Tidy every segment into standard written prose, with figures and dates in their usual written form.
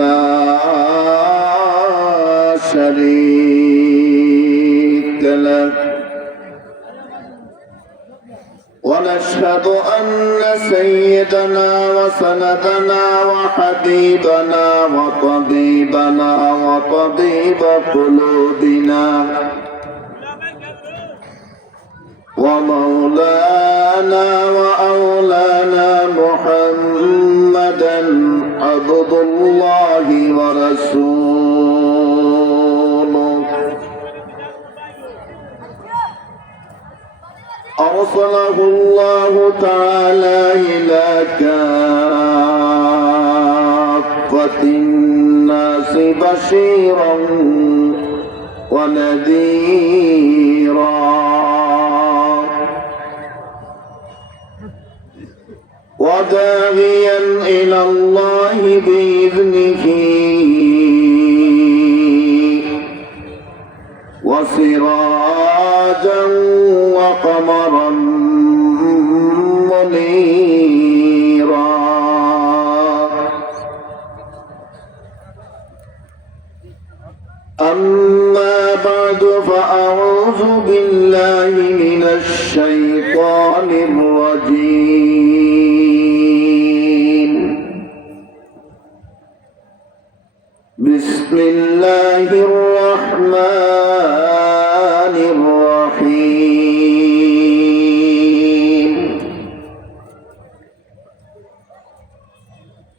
لا شريك له ونشهد أن سيدنا وسندنا وحبيبنا وطبيبنا وطبيب قلوبنا ومولانا وأولانا محمدا عبد الله ورسوله أرسله الله تعالى إلى كافة الناس بشيرا ونذيرا وداعيا إلى الله بإذنه وسراجا وقمرا منيرا أما بعد فأعوذ بالله من الشيطان الرجيم بسم الله الرحمن الرحيم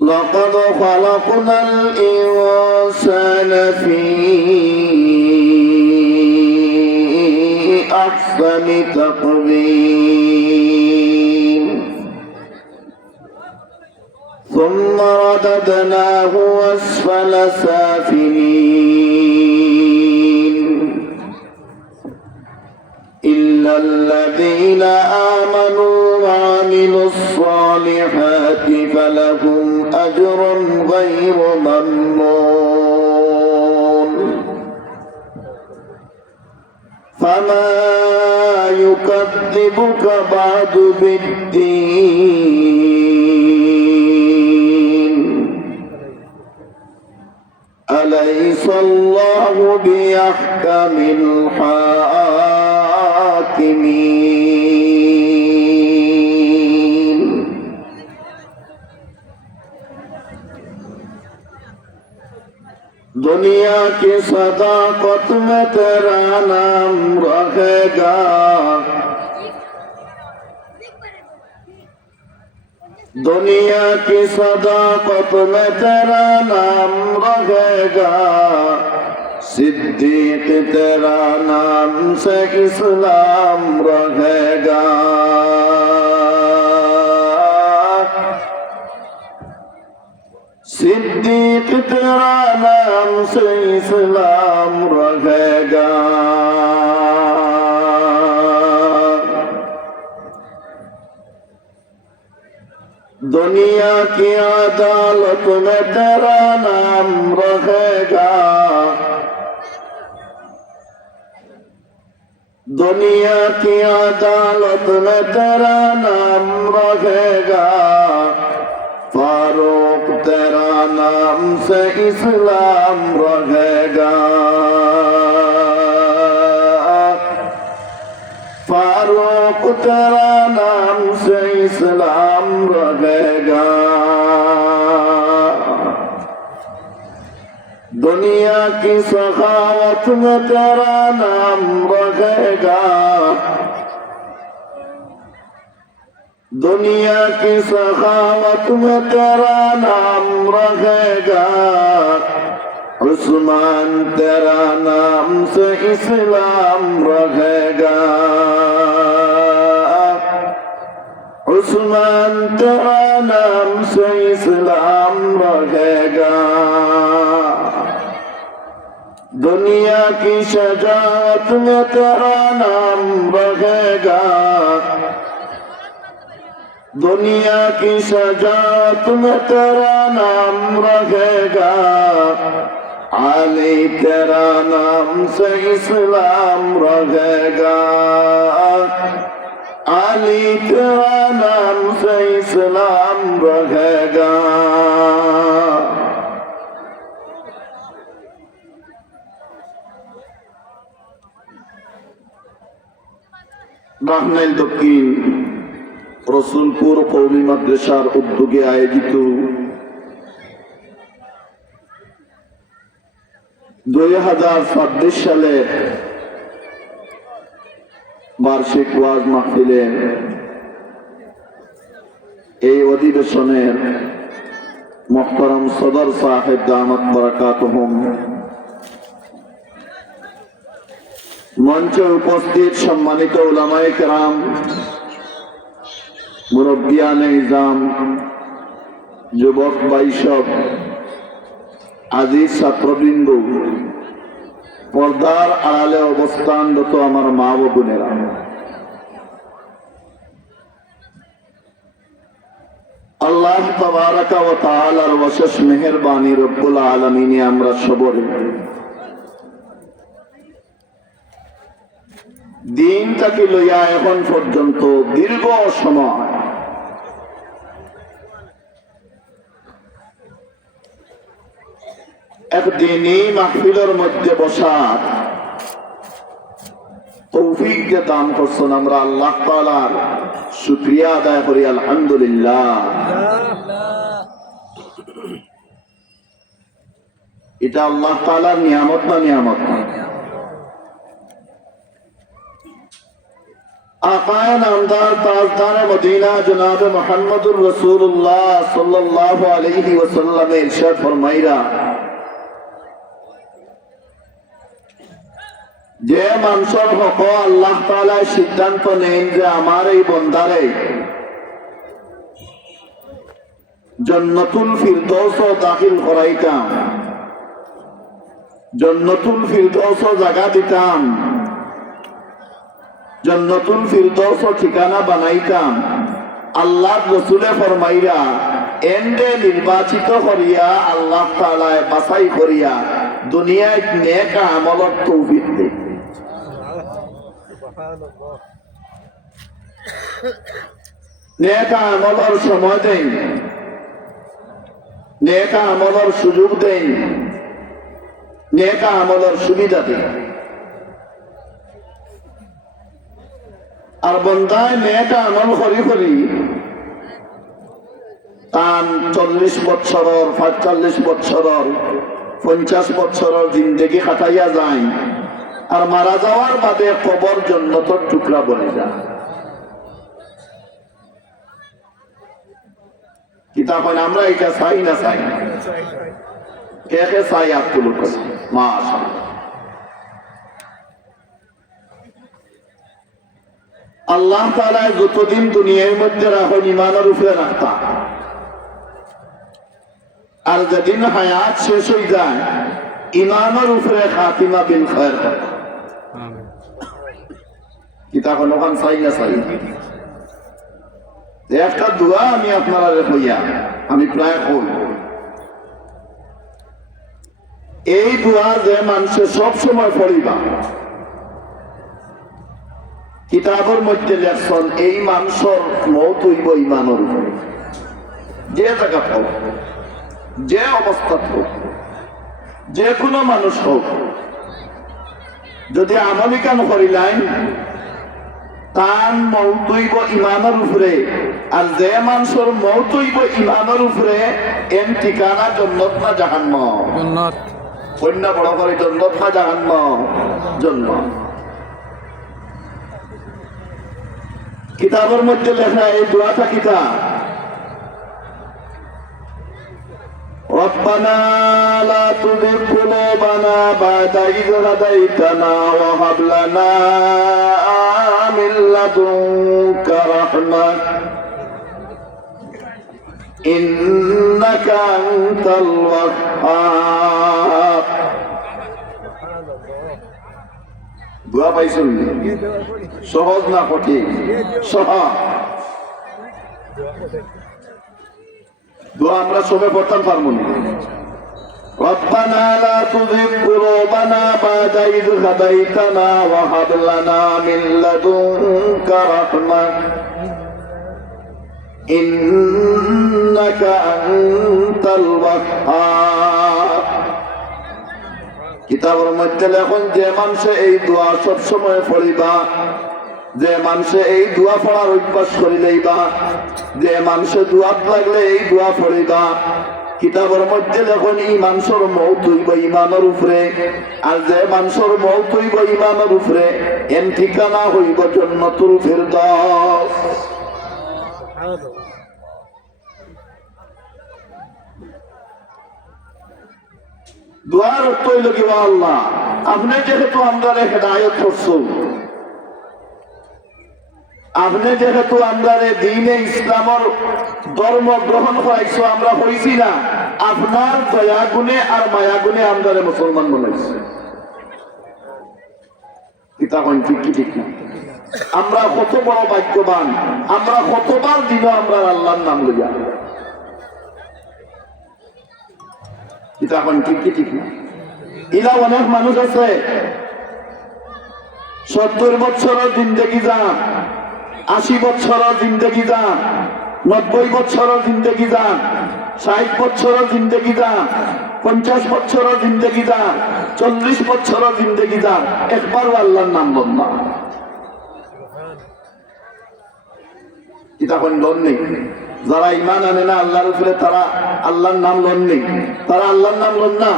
لقد خلقنا الإنسان في أحسن تقويم ثم رددناه أسفل سافلين إلا الذين آمنوا وعملوا الصالحات فلهم أجر غير ممنون فما يكذبك بعد بالدين أليس الله بأحكم الحاكمين दुनिया की सदाकत में तेरा नाम रहेगा दुनिया की सदाकत में तेरा नाम रहेगा सिद्दीक तेरा नाम से इस्लाम रहेगा सिद्दीक तेरा नाम से इस्लाम रहेगा दुनिया की अदालत में तेरा नाम रहेगा दुनिया की अदालत में तेरा नाम रहेगा फारूक तेरा नाम से इस्लाम रहेगा फारूक तेरा नाम से इस्लाम रहेगा दुनिया की सखावत में तेरा नाम रहेगा दुनिया की सखावत में तेरा नाम रहेगा उस्मान तेरा नाम से इस्लाम रहेगा उस्मान तेरा नाम से इस्लाम रहेगा दुनिया की शजाअत में तेरा नाम रहेगा दुनिया की शजाअत में तेरा नाम रहेगा अली तेरा नाम से इस्लाम रहेगा अली तेरा नाम से इस्लाम रहेगा টাঙ্গাইল দক্ষিণ রসুলপুর কওমি মাদ্রাসার উদ্যোগে আয়োজিত 2026 সালের বার্ষিক ওয়াজ মাহফিলে এই অধিবেশনের মুহতারাম সদর সাহেব দামাত বারাকাতুহুম, মঞ্চে উপস্থিত সম্মানিত উলামায়ে কেরাম, মুরব্বিয়ানে ইজাম, যুবক ভাইসব, আজিজ ছাত্রবৃন্দ, পর্দার আড়ালে অবস্থানরত আমার মা ও বোনেরা, আল্লাহ তাবারাকা ওয়া তাআলার অশেষ মেহেরবানি রব্বুল আলামিনে আমরা সবরে দিনটাকে লইয়া এখন পর্যন্ত দীর্ঘ সময় একদিনই মাহফিলের মধ্যে বসার তৌফিক যে দান করছেন, আমরা আল্লাহ তাআলার শুকরিয়া আদায় করি আলহামদুলিল্লাহ। এটা আল্লাহ তাআলার নিয়ামত না নিয়ামত না? আকায়ে নামদার তাজদার মদিনা জনাব মুহাম্মদুর রাসূলুল্লাহ সাল্লাল্লাহু আলাইহি ওয়াসাল্লাম ইরশাদ ফরমাইরা, যে মানুষের হক আল্লাহ তাআলা সিদ্ধান্ত নেন যে আমার এই বন্দারে জান্নাতুল ফিরদৌস দাখিল করাইতাম, জান্নাতুল ফিরদৌস জায়গা দিতাম, জান্নাতুল ফিরদৌস ঠিকানা বানাইতাম, আল্লাহ রাসূলে ফরমাইরা এন্ডে নির্বাচিত করিয়া আল্লাহ তাআলা বাছাই করিয়া দুনিয়ায় নেক আমলের তৌফিক দেন। নেক আমলের সময় দেন, নেক আমলের সুযোগ দেন, নেক আমলের সুবিধা দেন। আর বন্দায় নেক আমল করি করি তান 40 বছরের 45 বছরের 50 বছরের জিন্দেগি কাটাইয়া যায়, আর মারা যাওয়ার বাদে কবর জান্নাতের টুকরা বনে যায়। কিতাব আমরা এটা চাই না চাই না? কে কে চাই? আব্দুল কাসেম, মাশাআল্লাহ। আল্লাহ তাআলা যতদিন দুনিয়ার মধ্যে রাখেন ঈমানের উপরে রাখতা, আর যেদিন হায়াত শেষ হয়ে যায় ঈমানের উপরে খাতিমা বিল খায়র করে। কিতাব ওখান চাই না চাই? একটা দোয়া আমি আপনারা কইয়া আমি প্রায় কই, এই দোয়া যে মানুষের সব সময় পড়িবা, কিতাবের মধ্যে লেখছেন এই মানুষের মওত হইব ঈমানের উপরে। যে জায়গা হোক, যে অবস্থা হোক, যে কোনো মানুষ হোক, যদি আমলি কাম করিলেন তার মওত হইব ঈমানের উপরে, আর যে মানুষের মওত হইব ঈমানের উপরে এর ঠিকানা জান্নাত না জাহান্নাম? জান্নাত। কন্যা বড় করে জান্নাত না জাহান্নাম? জান্নাত। কিতাবের মধ্যে লেখা এই দোয়াটা কিতাব, ربنا لا تزغ قلوبنا بعد إذ هديتنا وهب لنا من لدنك رحمة إنك أنت الوهاب। দোয়া পাইছেন? সহজ না কঠিন? সহজ। দোয়া আমরা সবে পড়তাম পারবো না। ربنا لا تزغ قلوبنا بعد إذ هديتنا وهب لنا من لدنك رحمة إنك أنت الوهاب। কিতাবের মধ্যে লেখন যে মানুষে এই দোয়া সব সময় পড়িবা যে মানুষে এই দোয়া পড়ার অভ্যাস করিলেই বা যে মানুষে দোয়াত লাগলে এই দোয়া পড়িবা কিতাবের মধ্যে যখন মানুষের মৌত হইব ইমানের উপরে আর যে মানুষের মৌত হইব ইমানের উপরে এন ঠিকানা হইব জান্নাতুল ফিরদাউস। দোয়ার অর্থ হইল কি আল্লাহ আপনি যেহেতু আমরা হেদায়েত করছেন, আপনি যেহেতু আমরা দ্বীনে ইসলামের ধর্ম গ্রহণ করাইছো, আমরা হইছি না আপনার দয়া গুণে আর মায়া গুণে আমরা মুসলমান বানাইছি। আমরা কত বড় ভাগ্যবান, আমরা কতবার দিন আমরা আল্লাহর নাম লইয়া ঠিক না। ইলা অনেক মানুষ আছে 70 বছরের জিন্দেগি যান, 80 বছরের জিন্দেগি যান, 90 বছরের জিন্দেগি যান, 60 বছরের জিন্দেগি যান, 50 বছরের জিন্দেগি যান, 40 বছরের জিন্দেগি যান, একবারও আল্লাহর নাম লন না। তখন লন নেই। যারা ইমান আনে না আল্লাহর উপরে তারা আল্লাহর নাম লন নেই, তারা আল্লাহর নাম লন না।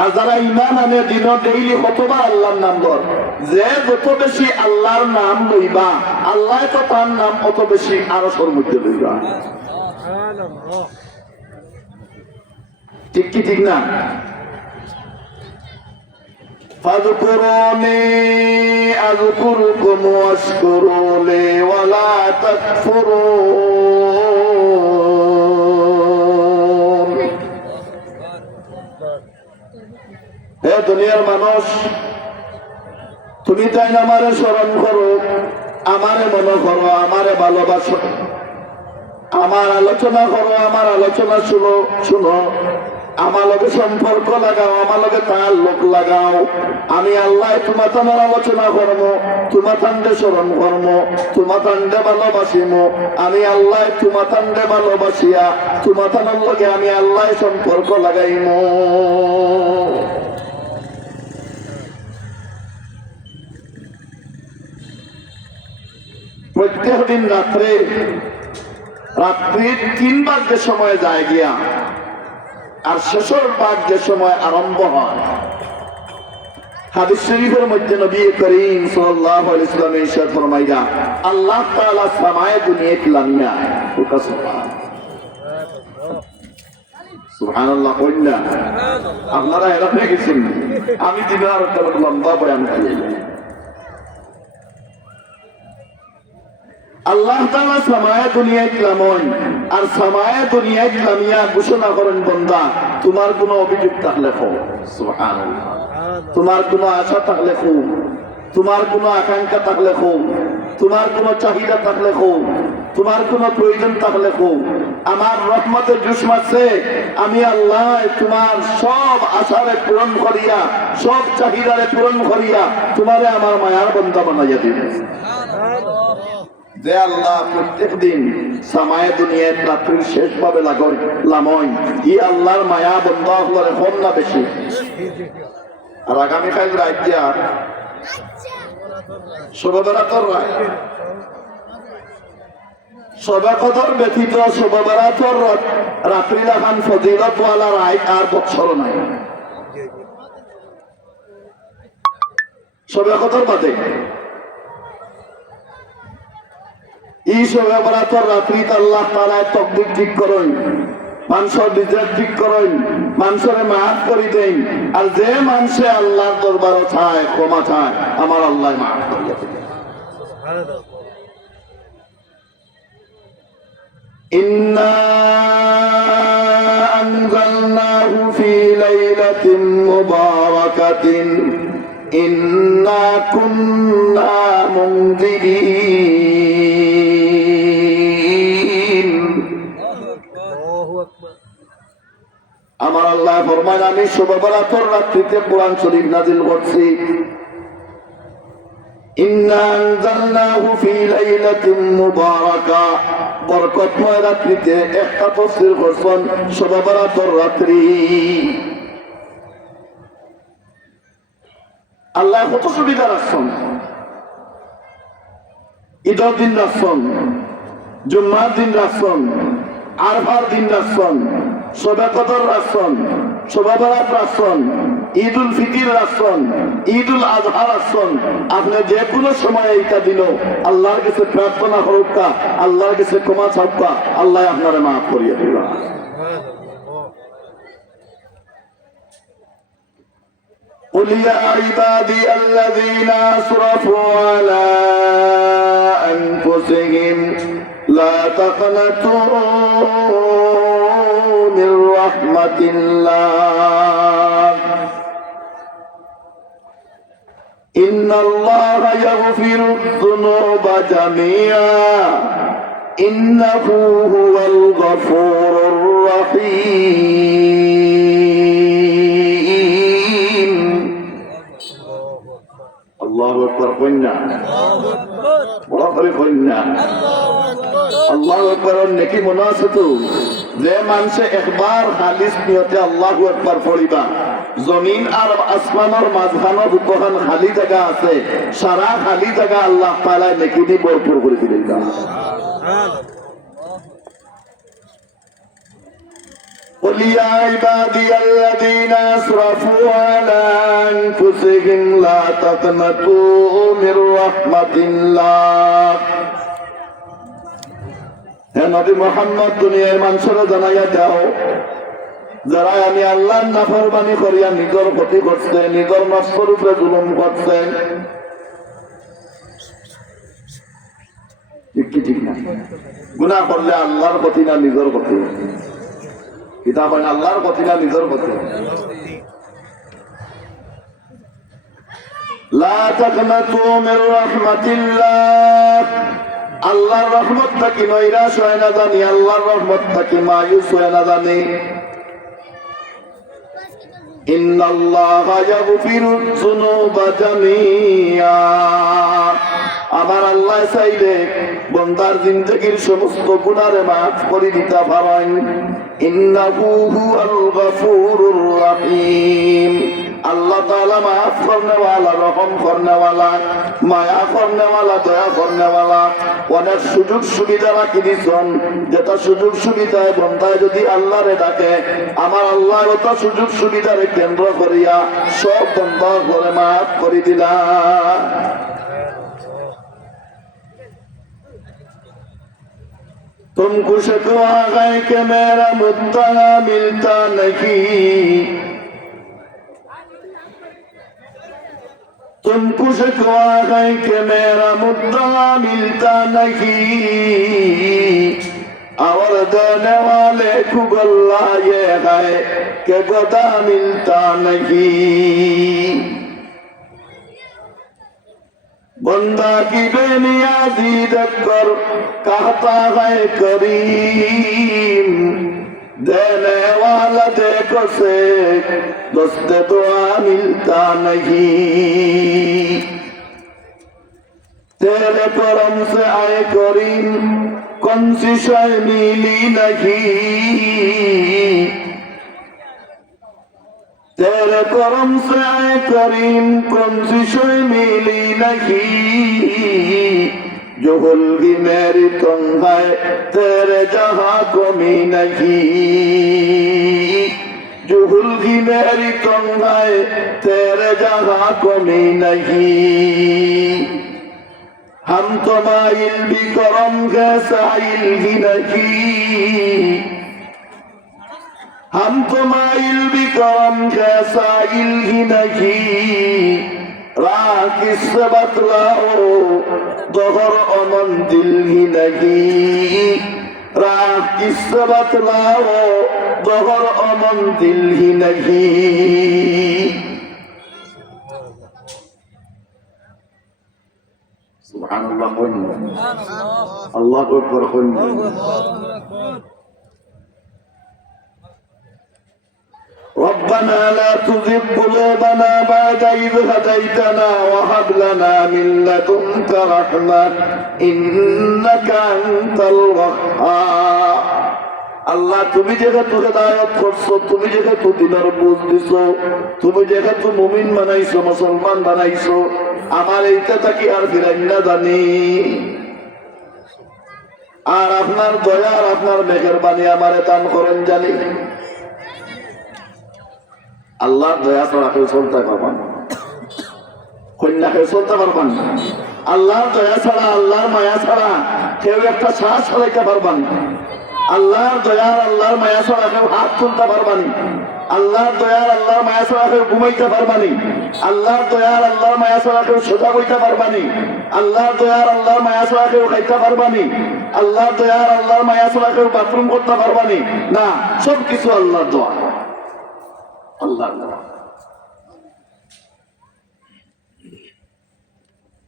আর যারা ইমান আনে দিন ডেইলি কতবার আল্লাহর নাম লন, যে যত বেশি আল্লাহর নাম লইবা আল্লাহ তো তার নাম অত বেশি আরশের মধ্যে লইবা। ঠিক কি ঠিক না? ফাযকুরুনি আযকুরুকুম ওয়াশকুরু লি ওয়া লা তাকফুরুন। হে দুনিয়ার মানুষ, তুমি তাই না আমারে স্মরণ করো, আমারে মনে করো, আমারে ভালোবাসো, আমার আলোচনা করো, আমার আলোচনা শুনো, আমার লগে সম্পর্ক লাগাও, আমার লগে তার লোক লাগাও। আমি আল্লাহ তোমার তানের আলোচনা করবো, তোমার তান্ডে স্মরণ করবো, তোমার তান্ডে ভালোবাসিমো। আমি আল্লাহ তোমার তান্ডে ভালোবাসিয়া তোমার তানের লগে আমি আল্লাহ সম্পর্ক লাগাইমো। প্রত্যেক দিন রাত্রি 3 বার যে সময় যায় গিয়া আর শেষের ভাগ যে সময় আরম্ভ হয়, হাদিস শরীফের মধ্যে নবী করিম সাল্লাল্লাহু আলাইহি ওয়াসাল্লাম ইরশাদ ফরমাইয়া, আল্লাহ তাআলা সামায়ে দুনিয়াত লামিয়া সুবহানাল্লাহ কইনা। আপনারা এরা দেখেছেন, আমি দিবার একটা লম্বা বয়ান করি। আল্লাহ তাআলা সামায়ে দুনিয়াত লামন আর সামায়ে দুনিয়াত লামিয়া ঘোষণা করেন, বান্দা তোমার কোনো অভিযোগ থাকলে কও সুবহানাল্লাহ, তোমার কোনো আশা থাকলে কও, তোমার কোনো আকাঙ্ক্ষা থাকলে কও, তোমার কোনো চাহিদা থাকলে কও, তোমার কোনো প্রয়োজন থাকলে কও। আমার রহমতের জুস মারছে, আমি আল্লাহ তোমার সব আশারে পূরণ করিয়া, সব চাহিদারে পূরণ করিয়া তোমারে আমার মায়ার বান্দা বানাইয়া দিব। যে আল্লাহ প্রত্যেক দিন সামায়ে দুনিয়াত রাত্রির শেষ ভাবে লামন, ই আল্লাহর মায়া বন্ধা হলে কম না বেশি? আর আগামীকাল রাত দিয়া শবে বরাতর রাত, শবে কদর ব্যতীত শবে বরাতর রাত্রি লাগান ফজিলত ওয়ালা রাত আর বছর নাই। শবে কদর বাদে এই শবে বরাতর রাত্রি আল্লাহ তাআলা তাকদীর ঠিক করেন, মানুষের বিজয় ঠিক করেন, মানুষের মাফ করে দেন। আর যে মানুষে আল্লাহর দরবারে চায়, ক্ষমা চায়, আমার আল্লাহ মাফ করিয়া দেন। ইন্না আনজালনাহু ফি লাইলাতিন মুবারাকাতিন ইন্না কুন্না মুনজিরিন। আমার আল্লাহ ফরমান, আমি শবে বরাতর রাত্রিতে কোরআন শরীফ নাযিল করছি। ইন্না আনজালনাহু ফি লাইলাতিন মুবারাকা, বরকতময় রাত্রিতে একটা তাফসীর করছেন শবে বরাতর রাত্রি। আল্লাহ কত সুবিধা রাখছেন। ঈদের দিন রাখছেন, জুম্মার দিন রাখছেন, আরফার দিন রাখছেন, শবে কদর রাখছেন, শবে বরাত রাখছেন, ঈদ উল ফিতর রাখছেন, ঈদ উল আজহা রাখছেন। আপনি যে কোনো সময় এইটা দিল আল্লাহর কাছে প্রার্থনা করুকা, আল্লাহর কাছে ক্ষমা চাওকা, আল্লাহ আপনারে মাফ করিয়ে দিবা। قل يا عبادي الذين أسرفوا على أنفسهم لا تقنطوا من رحمة الله إن الله يغفر الذنوب جميعا إنه هو الغفور الرحيم الله أكبر قلنا আল্লাহু আকবার। নেকি মুনাসিত যে মানুষে একবার খালিস নিয়তে আল্লাহু আকবার পড়িবা, জমিন আর আসমানের মাঝখানে দুটোখান খালি জায়গা আছে, সারা খালি জায়গা আল্লাহ তাআলা নেকি দিয়ে ভরপুর করে দিবেন। قل يا عبادي الذين أسرفوا على أنفسهم لا تقنطوا من رحمة الله হে নবী মুহাম্মদ, দুনিয়ার মানুষেরা জানাইয়া দাও, যারা আমি আল্লাহর নাফরমানি করিয়া নিজের ক্ষতি করছে, নিজের নফসের উপরে জুলুম করছে, ঠিক না? গুনাহ করলে আল্লাহর ক্ষতি না নিজের ক্ষতি? কিতাব আল্লাহর ক্ষতি না নিজের ক্ষতি? লা তাকনাতু মির রাহমাতিল্লাহ, আল্লাহর রহমত থাকি নৈরাশ হয় না জানি, আল্লাহর রহমত থাকি মায়ুস হয় না জানি। ইন্নাল্লাহা ইয়াগফিরুয যুনুবা জামিআ, আমার আল্লাহ চাইলে বান্দার জিন্দেগীর সমস্ত গুনাহরে মাফ করে দিতে পারেন। ইন্নাহু হুয়াল গফুরুর রহিম, আল্লাহ তাআলা মাফ করনে ওয়ালা, রহম করনে ওয়ালা, মায়া করনে ওয়ালা, দয়া করনে ওয়ালা। অনেক সুযোগ সুবিধা রাখি দিছেন, যেটা সুযোগ সুবিধায় বান্দায় যদি আল্লাহরে ডাকে, আমার আল্লাহ ওত সুযোগ সুবিধারে কেন্দ্র করিয়া সব বান্দা করে মাফ করে দিলা। तुमको शिकवा है कि मेरा मुद्दा मिलता नहीं, तुमको शिकवा है कि मेरा मुद्दा मिलता नहीं, और देने वाले को गल्ला ये है कि गदा मिलता नहीं। बंदा की बेनियाजी देखकर कहता है करीम, देने वाला देखो से दोस्त दुआ मिलता नहीं। तेरे करम से आए करीम कौन सी शय मिली नहीं, तेरे करम से आए करीम कौन सी शय मिली नहीं, जो होगी मेरी तन्हाई तेरे जहां कमी नहीं, जो होगी मेरी तन्हाई तेरे जहां कमी नहीं। हम तो माइल भी करम के साइल ही नहीं, हम तो माइल भी करम के साइल ही नहीं, राह किससे बतलाओ दोहर अमन दिल ही नहीं, राह किससे बतलाओ दोहर अमन दिल ही नहीं। सुभानअल्लाह, अल्लाह अकबर। ربنا لا تزغ قلوبنا بعد إذ هديتنا وهب لنا من لدنك رحمة إنك أنت الوهاب। আল্লাহ তুমি যেহেতু হেদায়ত করছো, তুমি যেহেতু দিনের বুঝ দিছো, তুমি যেহেতু মুমিন বানাইছো, মুসলমান বানাইছো, আমার এইটা থাকি আর ফিরাই না জানি। আর আপনার দয়া আর আপনার মেহেরবানি আমারে দান করেন জানি। আল্লাহর দয়া ছাড়া কেউ চলতে পারবেন, কন্যা কেউ চলতে পারবেন। আল্লাহর দয়া ছাড়া, আল্লাহর মায়া ছাড়া কেউ একটা শ্বাস চালাইতে পারবেন। আল্লাহর দয়ার আল্লাহর মায়া ছাড়া কেউ হাত তুলতে পারবানি। আল্লাহর দয়ার আল্লাহর মায়া ছাড়া কেউ ঘুমাইতে পারবানি। আল্লাহর দয়ার আল্লাহর মায়া ছাড়া কেউ সোজা বইতে পারবানি। আল্লাহর দয়ার আল্লাহর মায়া ছাড়া কেউ খাইতে পারবানি। আল্লাহর দয়ার আল্লাহর মায়া ছাড়া কেউ বাথরুম করতে পারবানি না। সব কিছু আল্লাহর দোয়া, আল্লাহর দোয়া।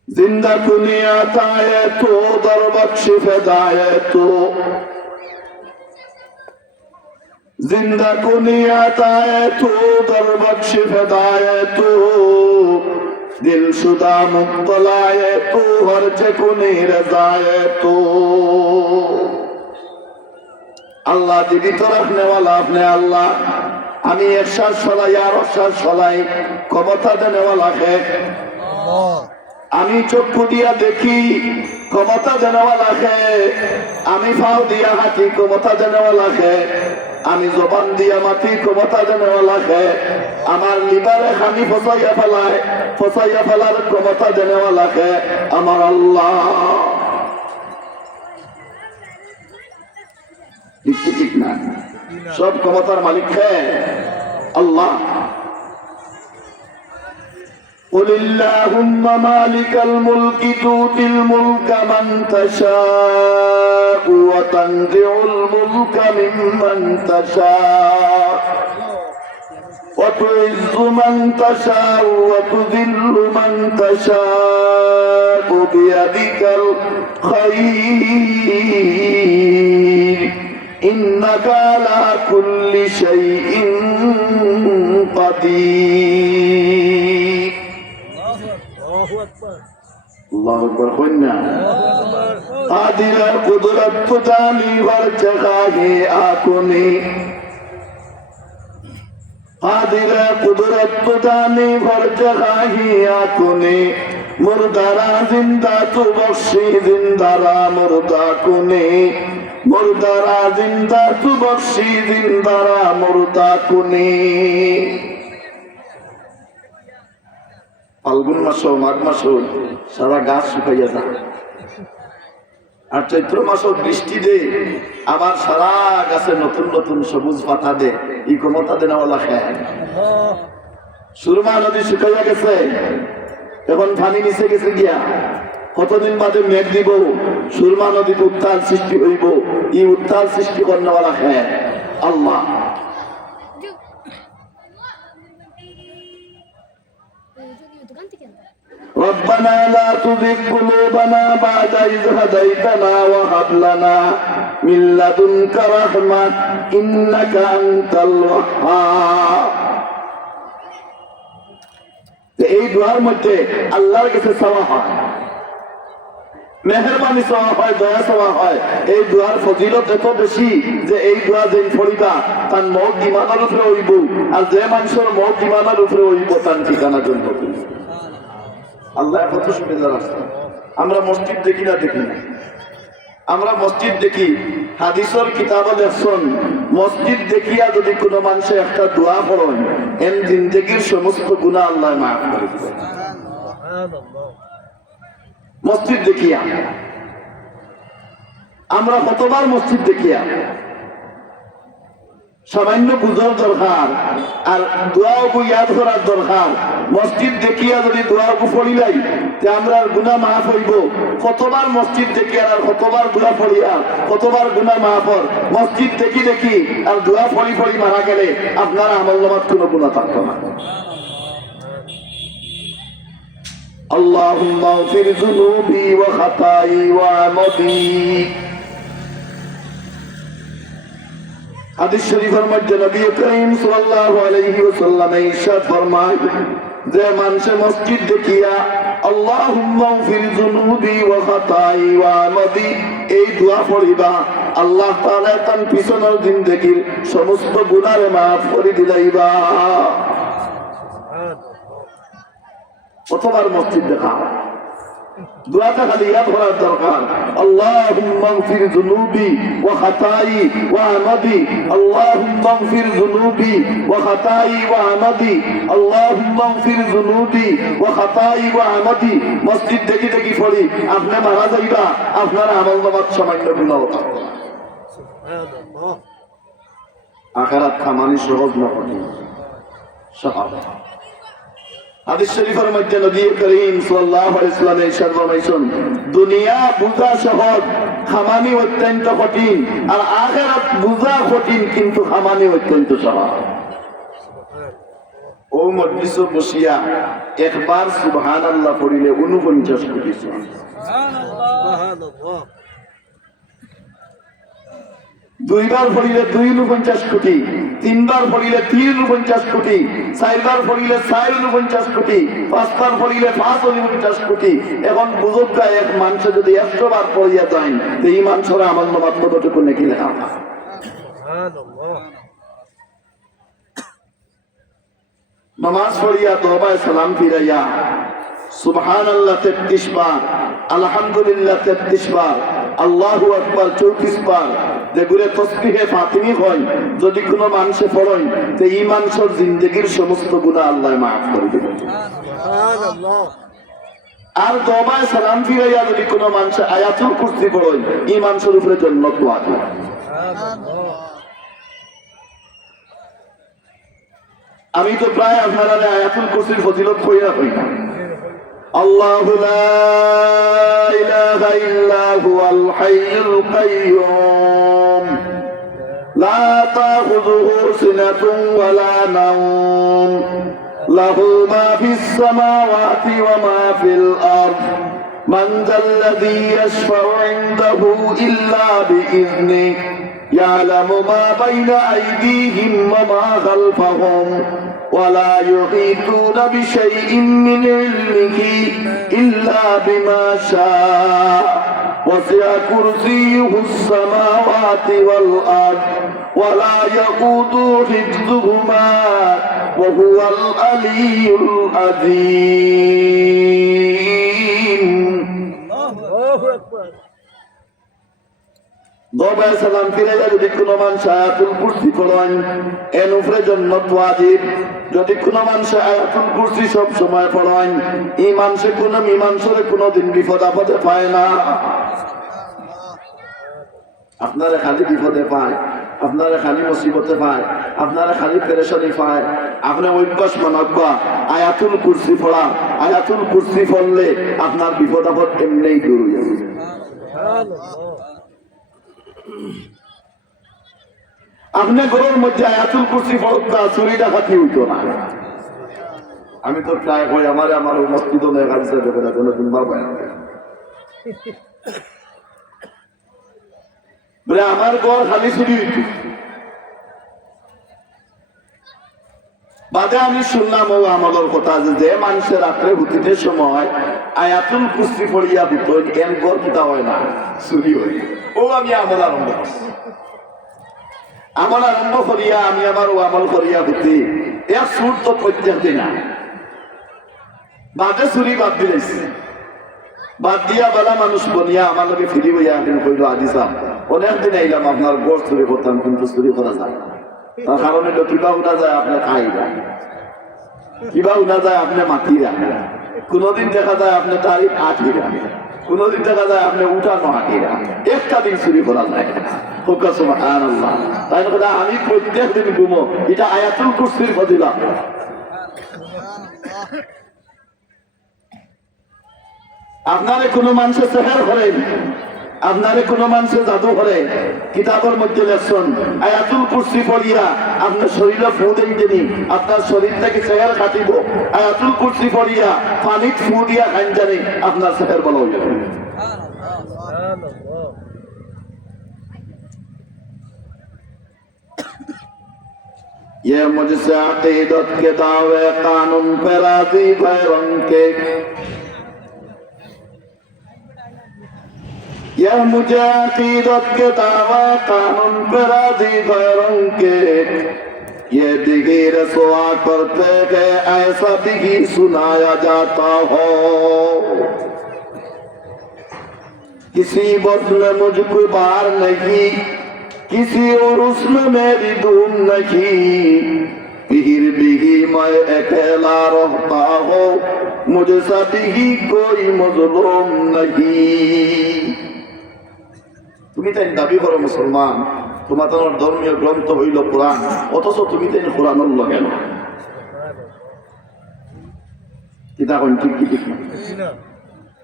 जिंदा दुनिया ताए तो दर बख्श फदाए तो, जिंदा दुनिया ताए तो दर बख्श फदाए तो, दिल शुदा मुब्तलाए तो हर चकुनी रजाए तो। अल्लाह जीवित रखने वाला अपने अल्लाह, আমি এক শ্বাস ফলাই আর অশ্বাস ফলাই, ক্ষমতা দেনেওয়ালা হে। আমি চক্ষু দিয়া দেখি, ক্ষমতা দেনেওয়ালা হে। আমি পাও দিয়া হাঁটি, ক্ষমতা দেনেওয়ালা হে। আমি জবান দিয়া মাতি, ক্ষমতা দেনেওয়ালা হে। আমার লিভারে খানি ফসাইয়া ফেলায়, ফসাইয়া ফেলার ক্ষমতা দেনেওয়ালা হে আমার আল্লাহ। ঠিক না? সব ক্ষমতার মালিক হে আল্লাহ। قل اللهم مالك الملك تؤتي الملك من تشاء وتنزع الملك ممن تشاء وتعز من تشاء وتذل من تشاء بيدك الخير إنك على كل شيء قدير। الله أكبر قلنا قادر قدرت تداني ورجخاه آكني قادر قدرت تداني ورجخاه آكني मुर्दारा जिंदा तू बख्शी जिंदारा मुर्दा कुने मुर्दारा जिंदा तू बख्शी जिंदारा मुर्दा कुने। ফাল্গুন মাস মাঘ মাস সারা গাছ শুকাইয়া যায়, আর চৈত্র মাস বৃষ্টি দে আবার সারা গাছে নতুন নতুন সবুজ পাতা দে। এই ক্ষমতা দেন ওলা খায়। সুরমা নদী শুকাইয়া গেছে, এখন পানি নিচে গেছে গিয়া, কতদিন বাদে মেঘ দিব, সুরমা নদীতে উত্তাল সৃষ্টি হইব। এই উত্তাল সৃষ্টি করেনা হ্যাঁ আল্লাহ। ربنا لا تزغ قلوبنا بعد إذ هديتنا وهب لنا من لدنك رحمة إنك أنت الوهاب। এই দোয়ার মধ্যে আল্লাহর কাছে চাওয়া হয়, মেহেরবানি চাওয়া হয়, দয়া চাওয়া হয়। এই দোয়ার ফজিলত এত বেশি যে এই দোয়া যে পড়িবা তার মত ইমানের উপরে হইব, আর যে মানুষের মত ইমানের উপরে হইব তার ঠিকানা জন্য। আল্লাহ কত সুবিধা রাস্তা। আমরা মসজিদ দেখি না, দেখি না, আমরা মসজিদ দেখি। হাদিসের কিতাবে লেখছেন মসজিদ দেখিয়া যদি কোনো মানুষের একটা দোয়া পড়েন, এর জিন্দেগির সমস্ত গুনাহ আল্লাহ মাফ করে দেন। মসজিদ দেখিয়া আমরা কতবার মসজিদ দেখিয়া সামান্য বুঝার দরকার আর দোয়াও ইয়াদ করার দরকার। মসজিদ দেখিয়া যদি দোয়া পড়িলাই তে আমরা গুনাহ মাফ হইব। কতবার মসজিদ দেখিয়া আর কতবার দোয়া পড়িয়া কতবার গুনাহ মাফ হয়। মসজিদ দেখি দেখি আর দোয়া পড়ি পড়ি মারা গেলে আপনার আমলনামাত কোনো গুনাহ থাকতো না। اللهم اغفر ذنوبي وخطاياي وعمدي। হাদিস শরীফের মধ্যে নবী করিম সাল্লাল্লাহু আলাইহি ওয়াসাল্লাম ইরশাদ ফরমায় যে মানুষ মসজিদ দেখিয়া আল্লাহুম্মা গফির যুনুবি ওয়া খাতাই ওয়া আমদি এই দোয়া পড়িবা, আল্লাহ তাআলা তার পিছনের জিন্দেগির সমস্ত গুনাহে মাফ করে দিলাইবা। কতবার মসজিদ দেখা দোয়াটা খালি ইয়াদ করার দরকার। আল্লাহুম্মা গফির যুনুবি ওয়া খাতাই ওয়া আমাদি, আল্লাহুম্মা গফির যুনুবি ওয়া খাতাই ওয়া আমাদি, আল্লাহুম্মা গফির যুনুবি ওয়া খাতাই ওয়া আমাদি। মসজিদ দেখি দেখি পড়ি, আপনি মারা যাইবা, আপনার আমলনামাত সামান্য গুনাহ থাকবে। সুবহানাল্লাহ। আখিরাত খামানি সহজ না কঠিন? সহজ। হাদিস শরীফের মধ্যে নবী করিম সাল্লাল্লাহু আলাইহি ওয়াসাল্লাম ইরশাদ ফরমাইছেন, দুনিয়া বুঝা সহজ, খামানি অত্যন্ত কঠিন, আর আখিরাত বুঝা কঠিন কিন্তু খামানি অত্যন্ত সহজ। ও মজলিসে বসিয়া একবার সুবহানাল্লাহ পড়িলে 49 কোটি সুবহানাল্লাহ, দুইবার পড়িলে 49 কোটি, তিনবার পড়িলে 53 কোটি, চারবার পড়িলে 49 কোটি, পাঁচবার পড়িলে 49 কোটি। এখন বুঝুক এক মানুষ যদি 100 বার পড়িয়া যায়, এই মানুষের আমার নামাজ কতটুকু নাকি লেখা। নামাজ পড়িয়া তওবায়ে সালাম ফিরাইয়া সুবহানাল্লাহ 33 বার, আলহামদুলিল্লাহ 33 বার, আল্লাহু আকবার 34 বার, যেগুলো তাসবিহে ফাতিমি হয়, যদি কোনো মানুষে পড়েন তো এই মানুষের জিন্দেগির সমস্ত গুনাহ আল্লাহ মাফ করে দিবেন। সুবহানাল্লাহ। আর তওবায়ে সালাম ফিরাইয়া যদি কোনো মানুষ আয়াতুল কুরসি পড়েন, এই মানুষের উপরে জান্নাত ওয়াজিব। সুবহানাল্লাহ। আমি তো প্রায় আপনারা আয়াতুল কুরসির ফজিলত কইরা হই না। আল্লাহু লা ইলাহা ইল্লা হুয়াল হাইয়ুল কাইয়্যুম লা তাখুযুহু সিনাতুন ওয়ালা নাওম লাহু মা ফিস সামাওয়াতি ওয়া মা ফিল আরদ মান যাল্লাযী ইয়াশফা'ু 'ইনদাহু ইল্লা বিইذনিহি ইয়ালামু মা বাইনা আইদিহিম ওয়া মা খালফাহুম ولا يحيطون بشيء من علمه إلا بما شاء وسع كرسيه السماوات والأرض ولا يؤوده حفظهما وهو العلي العظيم. الله أكبر. তওবায়ে সালাম ফিরাইয়া যদি কোনো মানুষ আয়াতুল কুরসি পড়েন, এর উপরে জান্নাত ওয়াজিব। যদি কোনো মানুষ আয়াতুল কুরসি সব সময় পড়েন, এই মানুষে কোনো মীমাংসরে কোনোদিন বিপদ আপদে পায় না। আপনারা খালি বিপদে পায়, আপনারা খালি মুসিবতে পায়, আপনারা খালি পেরেশানি পায়। আপনি অভ্যাস মানাবা আয়াতুল কুরসি পড়া, আয়াতুল কুরসি পড়লে আপনার বিপদ আপদ এমনিই দূর হয়ে যাবে। আপনার ঘরের মধ্যে আয়াতুল কুরসি পড়তা চুরি ডাকাতি হইতো না। আমি তো প্রায় কই আমার মসজিদ গাড়িতে দেখে না কোনো দিনবার পাই বলে আমার ঘর খালি চুরি হইত। বাদে আমি শুনলাম ও আমলের কথা যে মানুষের রাত্রে হুতিতে সময় আয়াতুল কুরসি পড়িয়া হতো, এর ঘর কিতা হয় না, চুরি হয়। ও আমি আমল আরম্ভ করছি, আমল আরম্ভ করিয়া আমি আমার ও আমল করিয়া হতি এর সুর তো প্রত্যেক দিন না। বাদে চুরি বাদ দিয়েছি, বাদ দিয়া বেলা মানুষ বনিয়া আমার লোকে ফিরি হইয়া একদিন কইল আজি সাহ অনেকদিন আইলাম আপনার ঘর চুরি করতাম কিন্তু চুরি করা যায় না। তার কারণ এটা কিবা উঠা যায় আপনার খাইরা, কিবা উঠা যায় আপনি মাতিরা, কোনদিন দেখা যায় আপনি তারিখ আঠিরা, কোনদিন দেখা যায় আপনি উঠানো আঠিরা, একটা দিন চুরি করা যায় না। সুবহানাল্লাহ। তাই কথা আমি প্রত্যেক দিন ঘুমো, এটা আয়াতুল কুরসির ফজিলত। আপনারে কোনো মানুষের সেহের করেন, আপনারে কোনো মানুষের জাদু করে, কিতাবের মধ্যে লেখছেন আয়াতুল কুরসি পড়িয়া আপনার শরীরে ফু দেন যিনি, আপনার শরীর থেকে সেহের কাটিব। আয়াতুল কুরসি পড়িয়া পানিত ফু দিয়া খান জানি আপনার সেহের বলা হয়ে যাবে। ये मुझसे अकीदत के दावे कानून पे राजी भैरन के, यह मुझे अकीदत के दावा कानून पे राजी गैरों के ये बिगी रसवा करते हैं ऐसा बिगी सुनाया जाता हो किसी बस में मुझको बार नहीं किसी और उसमें मेरी धूम नहीं बिगिर बिगी मैं अकेला रहता हो मुझे सा बिगी कोई मजलूम नहीं তুমি তাই দাবি করো মুসলমান তোমাদের ধর্মীয় গ্রন্থ হইল কোরআন অথচ তুমি তাই কোরআনের লগে না কিতা কোন ঠিক ঠিক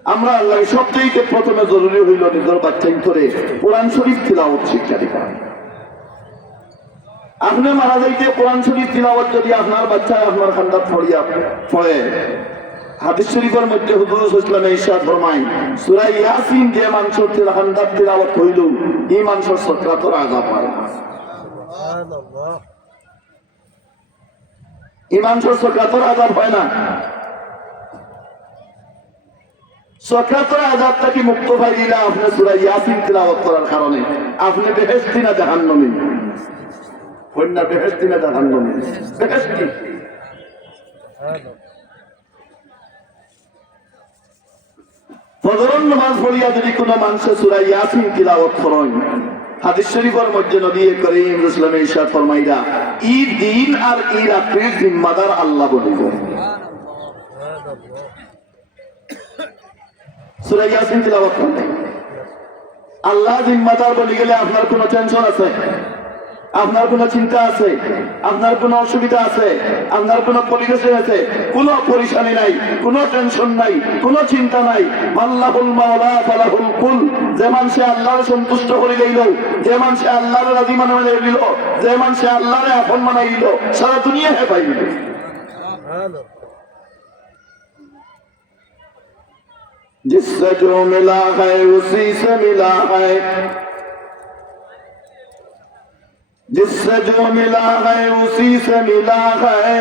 আমরা আল্লাহ সবচেয়ে প্রথমে জরুরি হইল নিজের বাচ্চা ধরে কোরআন শরীফ তিলাওয়াত শিক্ষা দিবা আপনি মারা যাইতে কোরআন শরীফ তিলাওয়াত যদি আপনার বাচ্চা আপনার খান্দাত পড়ে হাদিস শরীফের মধ্যে হুজুর সাল্লাল্লাহু ইরশাদ ফরমায় সূরা ইয়াসিন যে মানুষের খান্দাত তিলাওয়াত হইল এই মানুষের সক্রাতর আযাব হয় সুবহানাল্লাহ এই মানুষের সক্রাতর আযাব হয় না সক্রাতর আযাব থেকে মুক্ত পাইলা আপনি সূরা ইয়াসিন তিলাওয়াত করার কারণে আপনি বেহেশতি না জাহান্নামী কন্যা বেহেশতি না জাহান্নামী বেহেশতি ফজরের নামাজ পড়িয়া যদি কোনো মানুষের সূরা ইয়াসিন তিলাওয়াত করেন হাদিস শরীফের মধ্যে নবী করিম সাল্লাল্লাহু আলাইহি ওয়াসাল্লাম ইরশাদ ফরমাইরা এই দিন আর এই রাতের জিম্মাদার আল্লাহ বলিব সূরা ইয়াসিন তিলাওয়াত করতে আল্লাহ জিম্মাদার বলি গেলে আপনার কোনো টেনশন আছে আপনার কোনো চিন্তা আছে আপনার কোনো অসুবিধা আছে আপনার কোনো পরিবেশন আছে কোনো পরিশানি নাই কোনো টেনশন নাই কোনো চিন্তা নাই আল্লাহুল মাওলা ফালাহুল কুল যে মানুষে আল্লাহর সন্তুষ্ট করে লইল যে মানুষে আল্লাহর রাজি মানে লইল যে মানুষে আল্লাহর আপন মানে লইল সারা দুনিয়া হে পাইল সুবহানাল্লাহ जिससे जो मिला है उसी से मिला है जिससे जो मिला है उसी से मिला है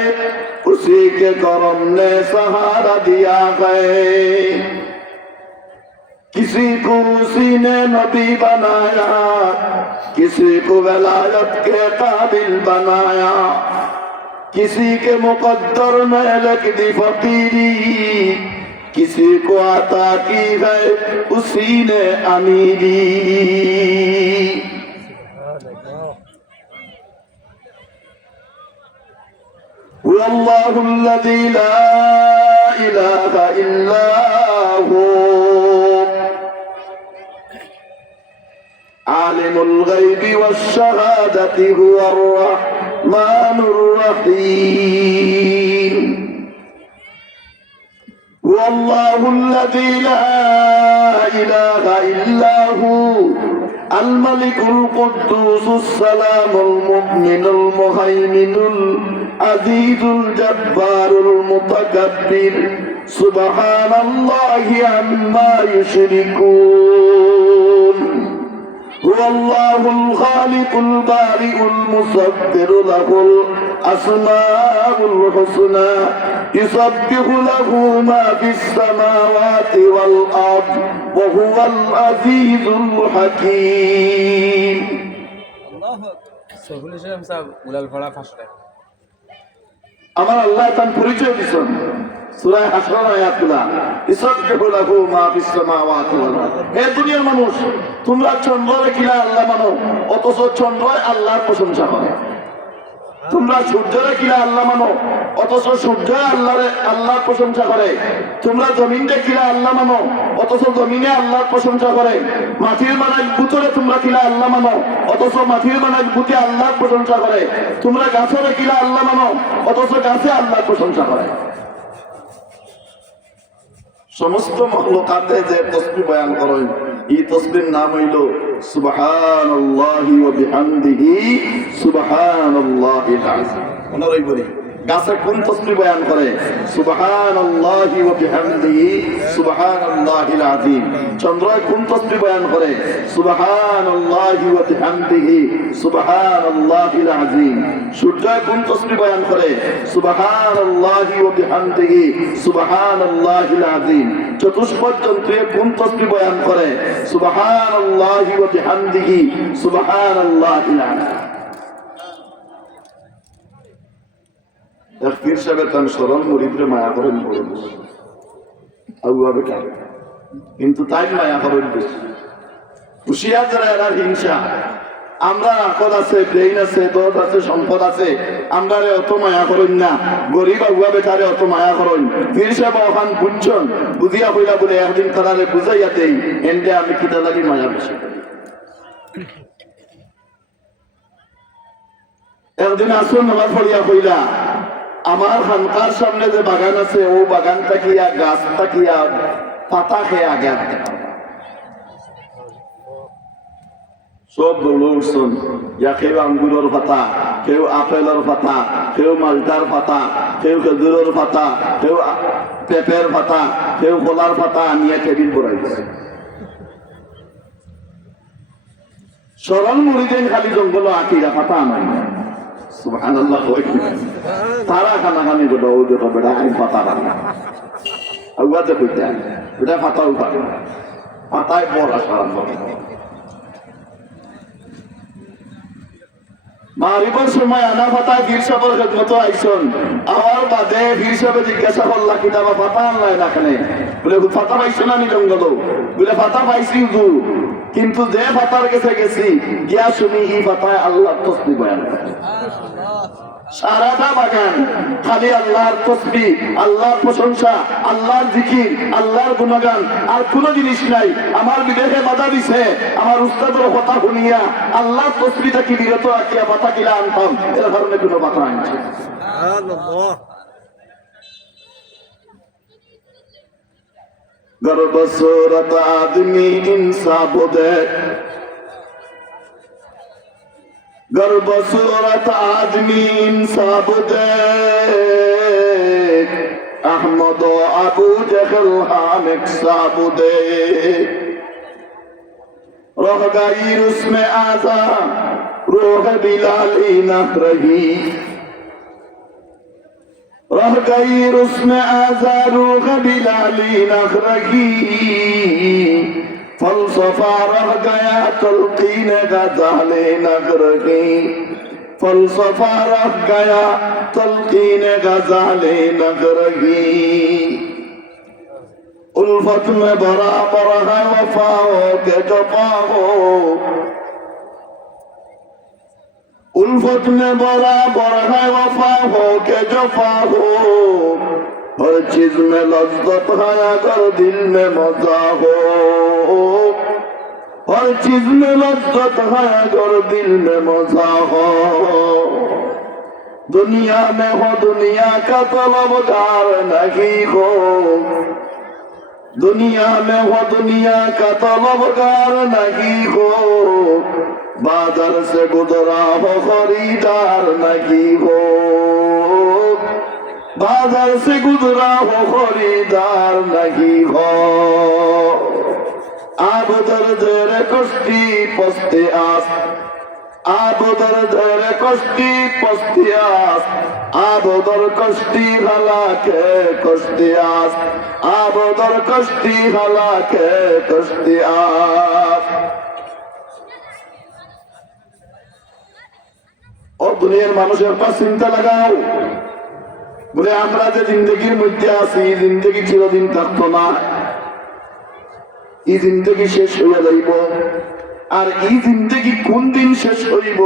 उसी के करम ने सहारा दिया है किसी को उसी ने नबी बनाया किसी को वलायत के काबिल बनाया किसी के मुकद्दर में लिख दी फकीरी किसी को आता की है उसी ने अमीरी هو الله الذي لا إله إلا هو عالم الغيب والشهادة هو الرحمن الرحيم هو الله الذي لا إله إلا هو الملك القدوس السلام المؤمن المهيمن العزيز الجبار المتكبر سبحان الله عما يشركون هو الله الخالق البارئ المصور له الأسماء الحسنى يسبح له ما في السماوات والأرض وهو العزيز الحكيم আমার আল্লাহ তার পরিচয় দিয়েছেন সূরা হাশর আয়াতগুলা ইসাববিহু লাহু মা ফিস সামাওয়াতি ওয়াল আরদ হে দুনিয়ার মানুষ তোমরা চন্দ্ররে কিলা আল্লাহ মানো অথচ চন্দ্রই আল্লাহর প্রশংসা করে তোমরা সূর্যরে কিলা আল্লাহ মানো অথচ সূর্য আল্লাহর প্রশংসা করে তোমরা জমিনকে কিলা আল্লাহ মানো অথচ জমিনে আল্লাহর প্রশংসা করে মাটির বানাই পুতরে তোমরা কিলা আল্লাহ মানো অথচ মাটির বানাই পুতে আল্লাহর প্রশংসা করে তোমরা গাছরে কিলা আল্লাহ মানো অথচ গাছে আল্লাহর প্রশংসা করে সমস্ত মখলুকাতে যে তাসবিহ বয়ান করেন এই তাসবিহর নাম হইল সুবহানাল্লাহি ওয়া বিহামদিহি সুবহানাল্লাহিল আযীম। ওনারাই বলি গাছে কোন তসবিহ বয়ান করে? সুবহানাল্লাহি ওয়া বিহামদিহি সুবহানাল্লাহিল আযীম। চন্দ্রয় কোন তসবিহ বয়ান করে? সুবহানাল্লাহি ওয়া বিহামদিহি সুবহানাল্লাহিল আযীম। সূর্যয় কোন তসবিহ বয়ান করে? সুবহানাল্লাহি ওয়া বিহামদিহি সুবহানাল্লাহিল আযীম। চতুষ্পদ যন্ত্রে কোন তসবিহ বয়ান করে? সুবহানাল্লাহি ওয়া বিহামদিহি সুবহানাল্লাহিল আযীম। পীর সাহেবের তার সরল মুরিদরে মায়া করেন কিন্তু তাই মায়া করেন বেশি। হুশিয়ার যারা এরা হিংসা, আমরা আকল আছে, ব্রেইন আছে, দত আছে, সম্পদ আছে, আমরা অত মায়া করেন না। গরিব আগুয়া বেটারে অত মায়া করেন। পীর সাহেব ওখান বুঝছেন, বুঝিয়া হইলা বলে একদিন তারারে বুঝাইয়া দেই এন্ডে আমি কিতা লাগি মায়া বেশি। একদিন আসুন নামাজ পড়িয়া হইলা আমার খানকার সামনে যে বাগান আছে ও বাগান তাকিয়া গাছ তাকিয়া পাতা খেয়ে আগে সব দৌড় উঠছেন। ইয়া কেউ আঙ্গুরের পাতা, কেউ আপেলের পাতা, কেউ মালটার পাতা, কেউ খেজুরের পাতা, কেউ পেঁপের পাতা, কেউ কলার পাতা আনিয়া টেবিল পড়াইছে। সরল মুড়িদেন খালি জঙ্গল আঁকিরা পাতা আনাই না। সুবহানাল্লাহ। তারা খানাখানি করলো ও দেখো বেটা আমি পাতা রান্না আগুয়াতে কইতে বেটা পাতা উঠাবে পাতায় বড় আসারাম মারিবার সময় আনা পাতায় পীর সাহেবের খেদমত আইসন। আমার বাদে পীর সাহেবে জিজ্ঞাসা করলা কিতাবা পাতা আনলাই না কেন? বলে পাতা পাইছো না নি জঙ্গল? বলে পাতা পাইছি হুজুর, কিন্তু যে পাতার কাছে গেছি গিয়া শুনি এই পাতায় আল্লাহর তসবিহ বয়ান করে। সারাটা বাগান খালি আল্লাহর তসবিহ, আল্লাহর প্রশংসা, আল্লাহর জিকির, আল্লাহর গুণগান, আর কোনো জিনিস নাই। আমার বিদেহে বাধা দিছে আমার উস্তাদের কথা শুনিয়া আল্লাহর তসবিহটা কি বিরত রাখিয়া পাতা কিলা আনতাম, এর কারণে কোনো পাতা আনছে। गर्भ सूरत आदमी इंसाफ दे, गर्भ सूरत आदमी इंसाफ दे, अहमद अबू जहल हामिद साब दे, रह गई उसमें आजा रूह बिलाली न रही, रह गई उसमें आजारूह बिलाली नखरगी, फलसफा रह गया तलकीन गजाले नखरगी, फलसफा रह गया तलकीन गजाले नखरगी। उल्फत में बराबर है वफाओ के जफा हो, उल्फत में बराबर है वफा हो के जफा हो, हर चीज में लज्जत है अगर दिल में मजा हो, हर चीज में लज्जत है अगर दिल में मजा हो। दुनिया में हो दुनिया का तलबगार नहीं हो, दुनिया में हो दुनिया का तलबगार नहीं हो, बाजार से गुजरा हो खरीदार नहीं हो, बाजार से गुजरा हो खरीदार नहीं हो। आब दर्द कष्टी पस्ते आस, आब दर्द कष्टी पस्ते आस, आब दर कष्टी हलाके कष्टी आस, आब दर कष्टी हलाके कष्टी आस। और दुनियार মানুষের পাশ চিন্তা লাগাও বলে আমরা যে জিন্দগির মধ্যে আছি জিন্দগি চিরদিন থাকতো না, এই জিন্দগি শেষ হয়ে যাইব। আর এই জিন্দগি কোন দিন শেষ হইব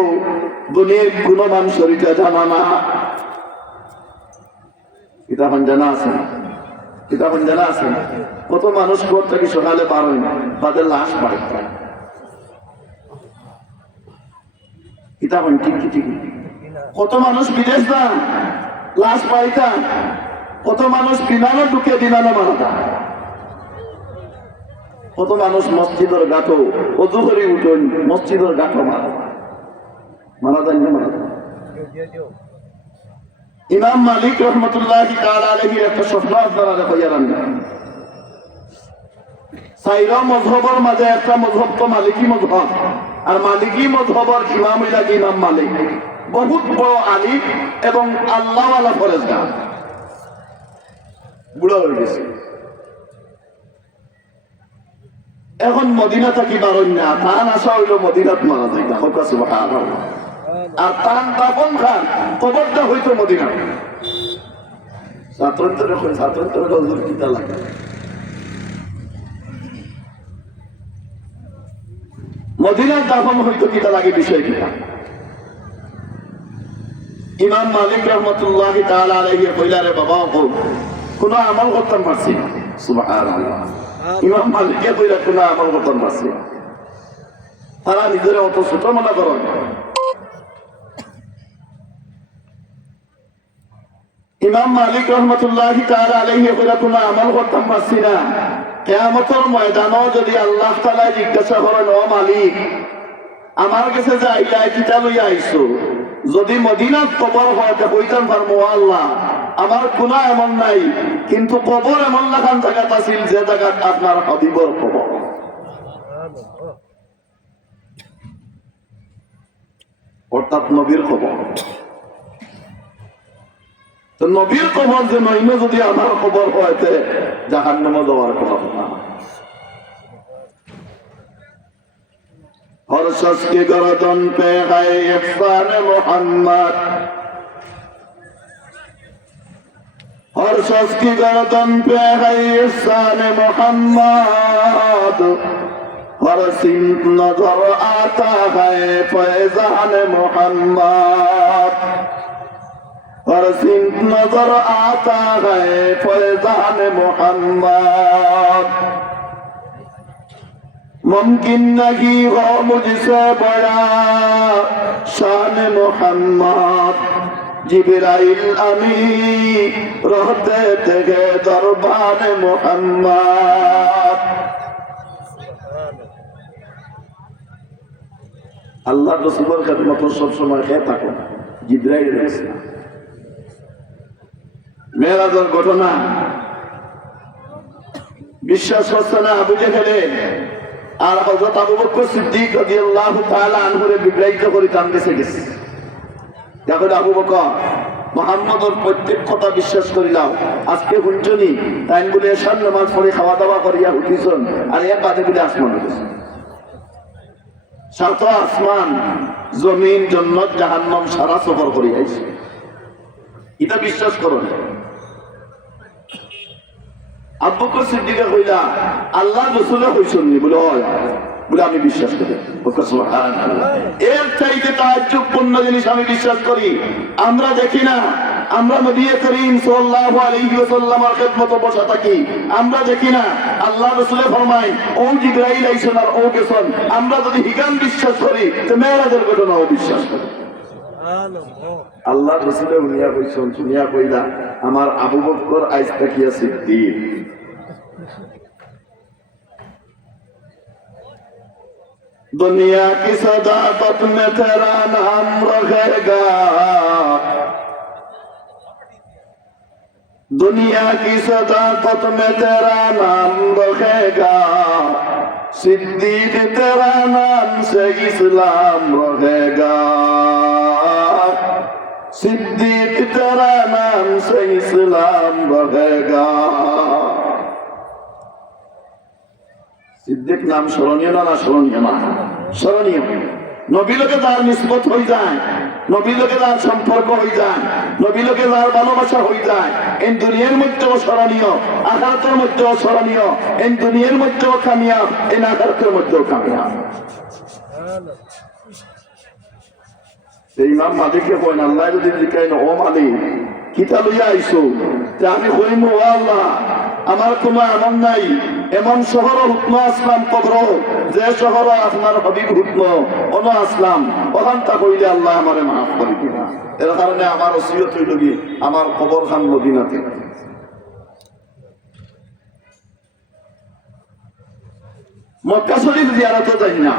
দুনিয়ার কোন মানুষের এটা জানা না। এটা এখন জানা আছে না? এটা এখন জানা আছে না? কত মানুষ ঘর থেকে সকালে বার হয় না, তাদের লাশ বাড়ি পায়। এটা এখন ঠিক ঠিক। কত মানুষ বিদেশ যান লাশ পাইতাম, কত মানুষ বিমানে ঢুকে বিমানে মারা, কত মানুষ মসজিদের গাঁটো অজু করে উঠেন মসজিদের গাঁটো মারা যায় না মারা। ইমাম মালিক রহমতুল্লাহি তাআলা আলাইহির একটা স্বপ্ন আপনারা কইয়ারান সাইরা মযহবের মাঝে একটা মযহব তো মালিকি মযহব, আর মালিকি মযহবের ইমাম হইলা ইমাম মালিক, বহুত বড় আলিম এবং আল্লাহওয়ালা ফরেজগার, বুড়া হয়ে গেছে। এখন মদিনা থাকি বারণ না, তান আসা হইল মদিনাত মারা যায় না, হোক সুবহানাল্লাহ। আর তান দাফন খান কবরটা হইতো মদিনা। ছাত্রদের হুজুর কিতা লাগে, মদিনার দাফন হইতো কিতা লাগে, বিষয় কিতা। ইমাম মালিক রহমতুল্লাহি তাআলা আলাইহি কইলারে বাবা কোন আমল করতাম পারছি না, সুবহানাল্লাহ। ইমাম মালিককে কইলা কোন আমল করতাম পারছি না, তারা নিজের অত ছোট মনে করেন। ইমাম মালিক রহমতুল্লাহি তাআলা আলাইহি কইলা কোন আমল করতাম পারছি না, কিয়ামতের ময়দানও যদি আল্লাহ তাআলা জিজ্ঞাসা করেন ও মালিক আমার কাছে যে আইলা কিতা লইয়া আইছো, যদি মদিনাত কবর হয় কইতাম পারবো আল্লাহ আমার গুনাহ এমন নাই, কিন্তু কবর এমন লাগান জায়গা আছিল যে জায়গা আপনার হাবিবর কবর। অর্থাৎ নবীর কবর। তো নবীর কবর যে নইন যদি আমার কবর হয়তে জাহান্নামে যাওয়ার কথা না। हर शख्स की गर्दन पे है इहसान मोहम्मद, हर शख्स की गर्दन पे है इहसान मोहम्मद, हर सिमत नजर आता है फैजान मोहम्मद, हर सिमत नजर आता है फैजान मोहम्मद। मुमकिन नहीं हो मुझसे बड़ा शान मोहम्मद, जिब्राइल अमी रहते थे दरबार मोहम्मद। আল্লাহ রসুলের খেদমত সব সময় খেয়ে থাকো, জিব্রাইল রয়েছে। মেরাজের ঘটনা বিশ্বাস করছে না আবু জেহেল আর হযরত আবু বকর সিদ্দিক রাদিয়াল্লাহু তাআলা আনহুরে বিব্রাইত করে টান গেছে। দেখো আবু বকর মুহাম্মদের প্রত্যেক কথা বিশ্বাস করিলাম, আজকে হুঞ্জনি তাই বলে এশার নামাজ পড়ে খাওয়া দাওয়া করিয়া উঠিছন, আর এক বাদে বলে আসমান উঠেছে। সাত আসমান জমিন জান্নাত জাহান্নাম সারা সফর করে আইছে, এটা বিশ্বাস করো না। আবু বকর সিদ্দিকে কইলা আল্লাহ রাসূলে কইছননি, বলে হয়, বলে আমি বিশ্বাস করি। সুবহানাল্লাহ। এর চাইতে তাজ্জুবপূর্ণ জিনিস আমি বিশ্বাস করি, আমরা দেখি না, আমরা নবী করিম সাল্লাল্লাহু আলাইহি ওয়াসাল্লামের খিদমতে বসা থাকি, আমরা দেখি না আল্লাহ রাসূলে ফরমায় ও জিবরাইল আইছেন আর ও গেছেন, আমরা যদি হিগাম বিশ্বাস করি তো মেরাজের ঘটনাও বিশ্বাস করি। আল্লাহ রাসূলে উনিয়া কইছেন, শুনিয়া কইলা আমার আবু বকর আইজ তাকিয়া সিদ্দিক। दुनिया की सदाकत में तेरा नाम रहेगा, दुनिया की सदाकत में तेरा नाम रहेगा, सिद्दीक तेरा नाम से इस्लाम रहेगा, सिद्दीक तेरा नाम से इस्लाम रहेगा। সিদ্দিক নাম স্মরণীয় না, না স্মরণীয় না? স্মরণীয়। নবী লোকে যার নিসবত হয়ে যায়, নবী লোকে যার সম্পর্ক হয়ে যায়, নবী লোকে যার ভালোবাসা হয়ে যায়, এই দুনিয়ার মধ্যেও স্মরণীয়, আখিরাতের মধ্যেও স্মরণীয়, এই দুনিয়ার মধ্যেও কামিয়াব, এই আখিরাতের মধ্যেও কামিয়াব। ইমাম মালিককে কইন আল্লাহ যদি জিজ্ঞাসা ও মালিক কিতা লইয়া আইছো, তে আমি কইম ও আল্লাহ আমার কোনো এমন নাই, এমন শহর হুকম আসলাম কবর যে শহর আপনার হাবিব হুকম অন আসলাম, ওখান তা কইলে আল্লাহ আমারে মাফ করে দিবা। এর কারণে আমার ওসিয়ত হইল কি আমার কবর খান মদিনাতে। মক্কা শরীফ জিয়ারতে যাই না,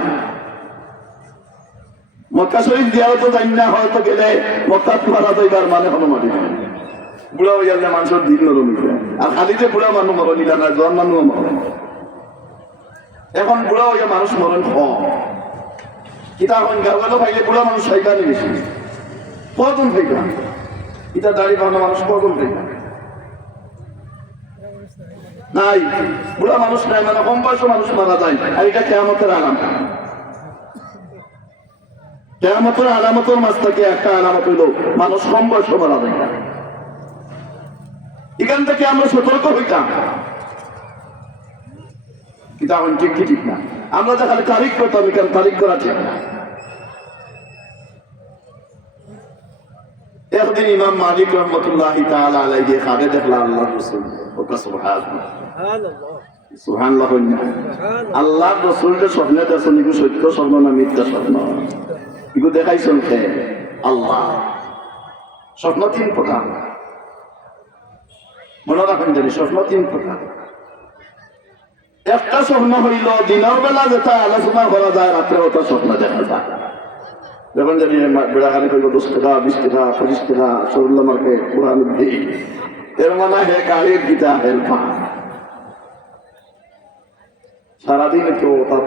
মক্কা শরীফ জিয়ারত যাই না হয়তো গেলে মক্কা মারা যাইবার মানে হলো মাটি বুড়া হয়ে গেলে মানুষের দিন নরম আর খালি যে বুড়া মানুষ মরণ নিলা না জন মানুষ মরণ এখন বুড়া হইয়া মানুষ মরণ কম কিতা এখন গাওয়ালো ভাইলে বুড়া মানুষ সাইকানি বেশি কজন ভাইবা এটা দাঁড়িয়ে পাওয়া মানুষ কজন ভাইবা নাই বুড়া মানুষ নাই মানে কম বয়সে মানুষ মারা যায় আর এটা কেয়ামতের আলাম কেয়ামতের আলামতের মাছ থেকে একটা আলামত হইল মানুষ কম বয়সে মারা যায় না এখান থেকে আমরা সতর্ক হইতাম কিন্তু এখন ঠিক কি ঠিক না আমরা যে খালি তারিখ করতাম এখানে তারিখ করা ঠিক না একদিন ইমাম মালিক রহমতুল্লাহ তাআলা আলাইহি খাবে দেখলা আল্লাহর রাসূল ওকা সুবহানাল্লাহ সুবহানাল্লাহ আল্লাহর রাসূলের স্বপ্নে দেখছেন কি সত্য স্বপ্ন না মিথ্যা স্বপ্ন এগুলো দেখাইছেন কে আল্লাহ স্বপ্ন তিন প্রকার মনে রাখেন জানি স্বপ্ন তিন প্রকার একটা স্বপ্ন হইল দিনের বেলা যেটা আলোচনা করা যায় রাত্রে ওটা স্বপ্ন দেখা যায় যখন জানি বেড়াখানে কইল 10 টাকা 20 টাকা 25 টাকা সরুল্লা মার্কেট পুরান দিই এর মানে হে গাড়ির গীতা হেল্পা সারাদিন একটু তার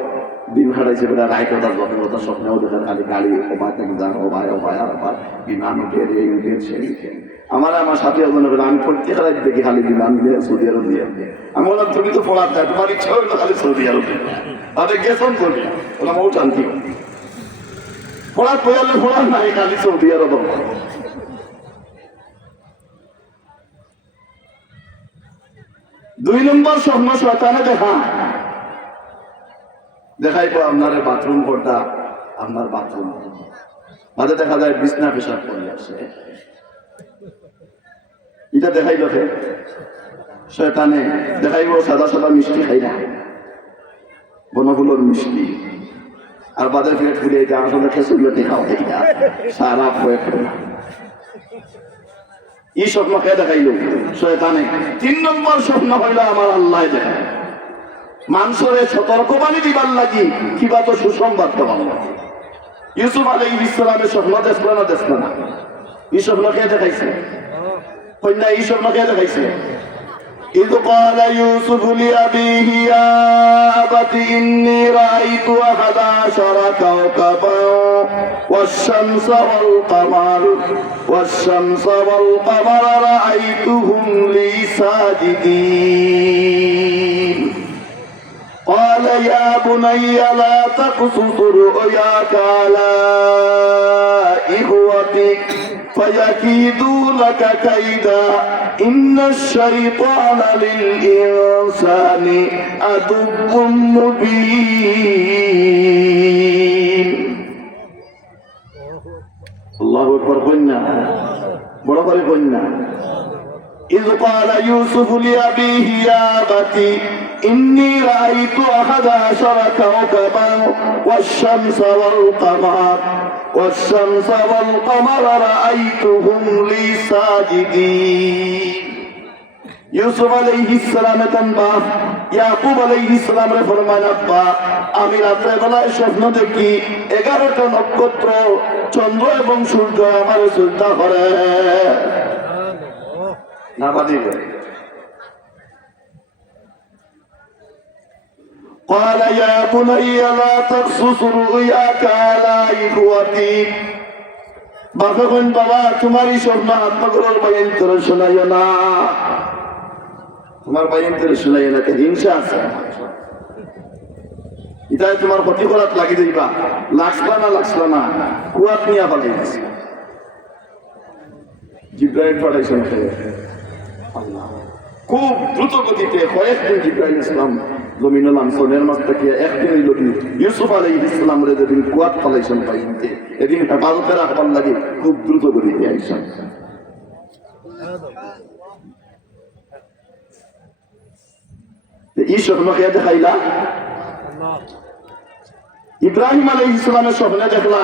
দিন হারাইছে বেড়া রায় কথা যখন ওটা স্বপ্নেও দেখেন খালি গাড়ি ওবায় থেকে যান ওবায় আর আবার বিমান উঠে এই উঠে সে উঠে আমার সাথে একজনে বলে আমি প্রত্যেক রাত দেখি খালি বিমান দিয়ে সৌদি আরব দিয়ে আমি বললাম তুমি তো পড়ার যায় তোমার ইচ্ছা হইলো খালি সৌদি আরব তাদের গেছন করবি বললাম ও শান্তি পড়ার পড়ালে পড়ার নাই খালি সৌদি আরব দুই নম্বর স্বপ্ন শয়তানে দেখাইবো আপনার বাথরুম পর্দা আপনার বাথরুম মাঝে দেখা যায় বিছনা পেশাব করে আসে এটা দেখাইল শয়তানে দেখাইব সাদা সাদা মিষ্টি খাই না বনফুলোর মিষ্টি আর বাজার পেট ফুলে এটা আসলে খেসুগুলো দেখাও এটা সারা হয়ে এই স্বপ্ন খেয়ে দেখাইল শয়তানে তিন নম্বর স্বপ্ন হইল আমার আল্লাহ দেখায় মানুষের সতর্কবাণী দিবার লাগি কিবা তো সুসংবাদ দেওয়ার লাগে ইউসুফ আলাইহিস সালামের স্বপ্ন দেখলো না দেখলো না এই স্বপ্ন খেয়ে দেখাইছে কন্যা এই স্বপ্ন খেয়ে দেখাইছে إذ قال يوسف لأبيه يا أبت إني رأيت 11 كوكبا والشمس والقمر رأيتهم لي ساجدين قال يا بني لا تقصص رؤياك على إخوتك فيكيدوا لك كيدا إن الشيطان للإنسان عدو مبين الله أكبر قلنا برابر قلنا إذ قال يوسف لأبيه يا أبت إني رأيت 11 كوكبا والشمس والقمر رأيتهم لي ساجدين ইউসুফ আলাইহিস সালামের বাপ ইয়াকুব আলাইহিস সালামের ফরমান আব্বা আমি রাতে বেলায় স্বপ্ন দেখি 11টা নক্ষত্র চন্দ্র এবং সূর্য আমার চিন্তা করে না বাদিবে قال يا بني لا تقصص رؤياك على إخوتك বাবা বাবা তোমার এই স্বপ্ন আত্মগ্রহণ বায়ান করে শোনাইও না তোমার বায়ান করে শোনাইও না হিংসা আছে এটা তোমার ক্ষতি করাত লাগি যাইবা লাগছলা না কুয়াত নিয়ে পালাই গেছে জিব্রাইল পাঠাইছেন আল্লাহ খুব দ্রুত গতিতে কয়েকদিন জিব্রাইল ইসলাম জমিনুল আনসনের মাছ থেকে একদিন ইউসুফ আলাইহিস সালামের যেদিন কুয়াত পালাইছেন পাইতে এদিন হেফাজতে রাখবার লাগে খুব দ্রুত গতিতে আইসেন এই স্বপ্ন খেয়ে দেখাইলা ইব্রাহিম আলাইহিস সালামের স্বপ্নে দেখলা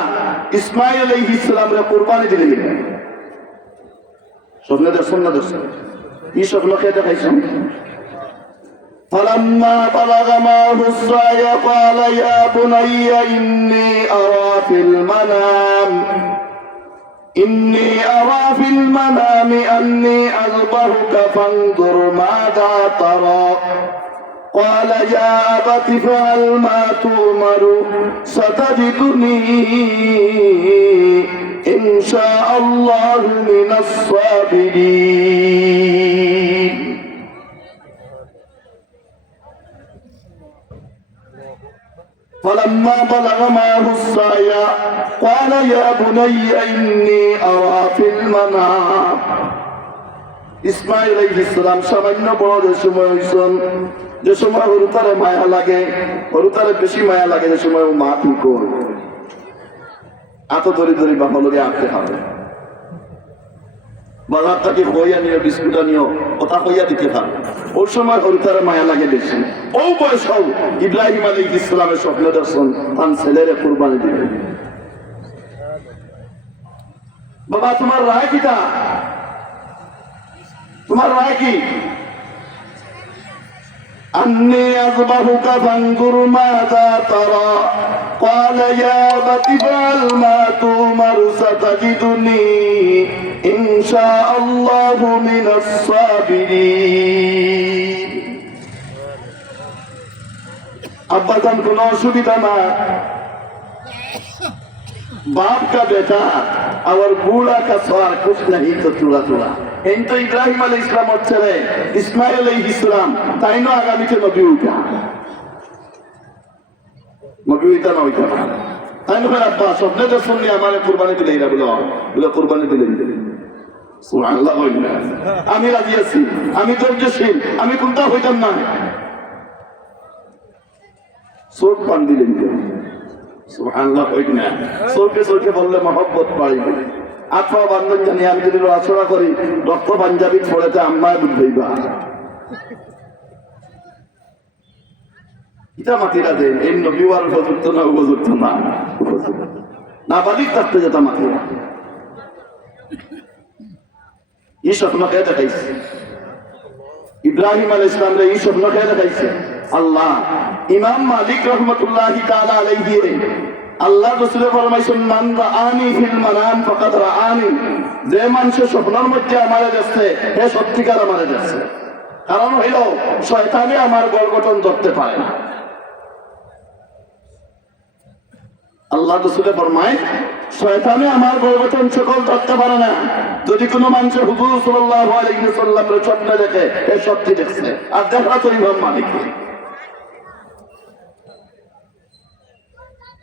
ইসমাইল আলাইহিস সালামের কুরবানি দিলেন স্বপ্নে দেখছেন না দেখছেন এই স্বপ্ন খেয়ে দেখাইছেন فلما بلغ معه السعي قال يا بني إني أرى في المنام أني أذبحك فانظر ماذا ترى قال يا أبت افعل ما تؤمر ستجدني إن شاء الله من الصابرين فلما بلغ معه السعي قال يا بني إني أرى في المنام ইসমাইল আলাইহিস সালাম সামান্য বড় যে সময় হইছেন, যে সময় হরুতারে মায়া লাগে, হরুতারে বেশি মায়া লাগে যে সময় ও মা কি কর আত ধরে ধরে বাবা লগে আনতে হবে, বাজার থেকে বইয়া নিও বিস্কুটা নিও ওটা হইয়া দিতে পারবে। ওই সময় হরুতারে মায়া লাগে বেশি। ও বয়স ইব্রাহিম আলাইহিস সালামের স্বপ্ন দর্শন তার ছেলেরে কুরবানি দিবে। বাবা তোমার রায় কিটা? তোমার রায় কি? أني أذبحك فانظر ماذا ترى قال يا أبت افعل ما تؤمر ستجدني إن شاء الله من الصابرين अब्बा जान को असुविधा ना, बाप का बेटा और बूढ़ा का सवाल कुछ नहीं तो तुला तुला तो इब्राहिम अलैहिस सलाम হচ্ছে রে ইসমাইল আলাইহিস সালাম তাই না আগামীতে নবী উঠা নবী উঠা না উঠা তাই না আব্বা স্বপ্নে তো শুনলি আমারে কুরবানি দিলে এরা বলে কুরবানি দিলেন সুবহানাল্লাহ। আমি রাজি আছি, আমি ধৈর্যশীল, আমি কোনটা হইতাম না। চোখ পান দিলেন সুবহানাল্লাহ। চোখে বললে মহব্বত বাড়িবে। আত্মা বান্ধব জানি আমি যদি রচনা করি রক্ত পাঞ্জাবি পড়েতে আম্মায় বুঝবেইবা ইটা মাতিরা দেন এই নবীওয়ার উপযুক্ত না উপযুক্ত না বাদিক থাকতে যেত মাতিরা। এই স্বপ্ন খেয়ে দেখাইছে ইব্রাহিম আলাইহিস সালাম রে, এই স্বপ্ন খেয়ে দেখাইছে আল্লাহ। ইমাম মালিক রহমতুল্লাহি তাআলা আলাইহি আল্লাহ রাসূল ফরমাইছেন মান রাআনি ফিল মানাম ফাকাদ রাআনি, যে মানুষ স্বপ্নের মধ্যে আমারে দেখছে হে সত্যিকার আমারে দেখছে। কারণ হইল শয়তানে আমার গঠন ধরতে পারে না। আল্লাহ রাসূল ফরমায় শয়তানে আমার গঠন সকল ধরতে পারে না। যদি কোনো মানুষ হুজুর সাল্লাল্লাহু আলাইহি ওয়াসাল্লামের স্বপ্নে দেখে হে সত্যি দেখছে, আর দেখা তো ইমাম মালিক।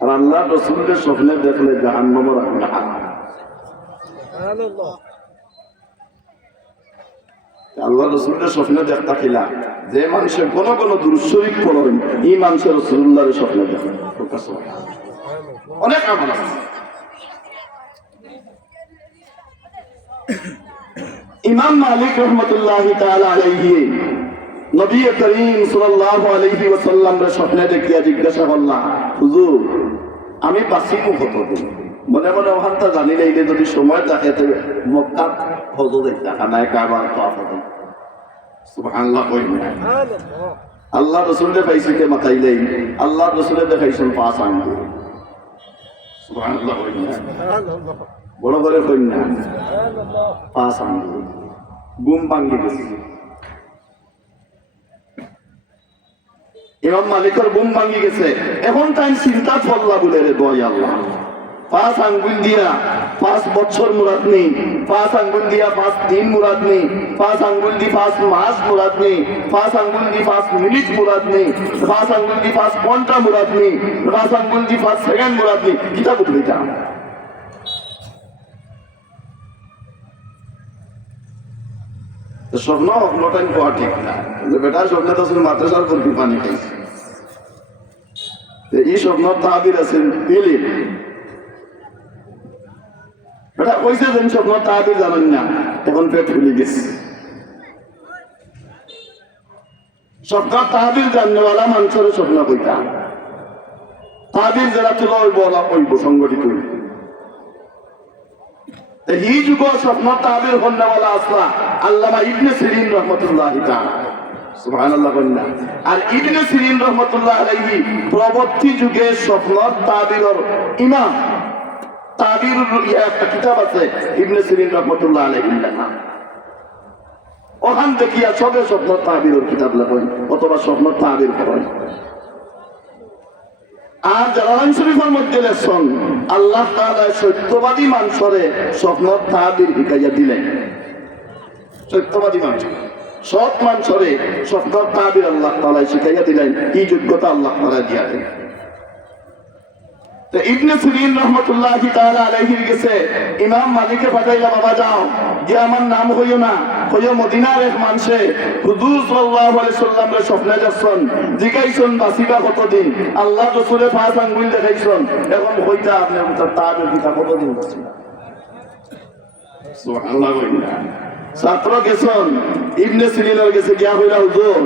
আর আল্লাহ রাসূলের স্বপ্নে দেখলে জাহান্নামের আগুন। আল্লাহ রাসূলের স্বপ্নে দেখতা কিলা যে মানুষের কোন কোন দুরূদ শরীফ পড়েন এই মানুষের রাসূলুল্লাহর স্বপ্নে দেখে অনেক আমল আছে। ইমাম মালিক রাহমাতুল্লাহি তাআলা আলাইহি নবী করিম সাল্লাল্লাহু আলাইহি ওয়াসাল্লামের স্বপ্নে দেখিয়া জিজ্ঞাসা করলেন হুজুর আমি বাঁচিবো কতদিন? মনে মনে ওখানটা জানিলে এই যদি সময় থাকে তবে মক্কার হজর দেখা নাই কাবার তওয়াফ হবে। সুবহানাল্লাহ। আল্লাহ রাসূলের পাইছে মাথাইলেই আল্লাহ রাসূলের দেখাইছেন 5 আঙ্গুল। সুবহানাল্লাহ। বড় করে কই না 5 আঙ্গুল গুম ভাঙ্গি গেছে। ইমাম মালিকের বুম ভাঙি গেছে। এখন তাই চিন্তা করলা বলে রে দয় আল্লাহ 5 আঙ্গুল দিয়া 5 বছর মুরাদ নেই, 5 আঙ্গুল দিয়া 5 দিন মুরাদ নেই, 5 আঙ্গুল দি 5 মাস মুরাদ নেই, 5 আঙ্গুল দি 5 মিনিট মুরাদ নেই, 5 আঙ্গুল দি 5 ঘন্টা মুরাদ নেই, 5 আঙ্গুল দি 5 সেকেন্ড মুরাদ নেই। কিতা বুঝলিটা স্বপ্ন নটাই পাওয়া ঠিক না। বেটার স্বপ্নে তো মাদ্রাসার করবি পানি খাইছে। এই স্বপ্ন তাবির আছেন ইলিম। বেটা কইছে যেন স্বপ্ন তাবির জানেন না, এখন পেট ফুলি গেছে। স্বপ্ন তাবির জাননেওয়ালা মানুষের স্বপ্ন কইতা তাবির যারা তুলা ওই বলা কইব সংগঠিত এই যুগ স্বপ্ন তাবির হন্নাওয়ালা আসলা আল্লামা ইবনে সিরিন রহমতুল্লাহি তাআলা সুবহানাল্লাহ কন্যা। আর ইবনে সিরিন রহমাতুল্লাহ আলাইহি পরবর্তী যুগে স্বপ্ন তাবিরের ইমাম, তাবিরুর রুইয়া একটা কিতাব আছে ইবনে সিরিন রহমাতুল্লাহ আলাইহি লেখা। ওখান থেকে সবে স্বপ্ন তাবিরের কিতাব লেখেন অথবা স্বপ্ন তাবির করেন। আর জালালাইন শরীফের মধ্যে লেখছেন আল্লাহ তাআলা সত্যবাদী মানুষরে স্বপ্ন তাবির শিখাইয়া দিলেন। সত্যবাদী মানুষ, সৎ মানুষরে স্বপ্ন তাবির আল্লাহ তাআলা শিখাইয়া দিলেন। এই যোগ্যতা আল্লাহ তাআলা দিয়া দেন। তো ইবনে সিরিন রহমাতুল্লাহি তাআলা আলাইহির কাছে ইমাম মালিকে পাঠাইলা, বাবা যাও যে আমার নাম হইও না, হইও মদিনার এক মানুষে হুজুর সাল্লাল্লাহু আলাইহি সাল্লামের স্বপ্নে দেখছেন, জিজ্ঞাইছেন বাঁচিবা কতদিন, আল্লাহ রাসূলে 5 আঙ্গুল দেখাইছেন, এখন কইতা আপনার তাবির কিতা কতদিন বাঁচিবা। সুবহানাল্লাহ। ছাত্র গেছেন ইবনে সিরিনের কাছে গিয়া হইলা, হুজুর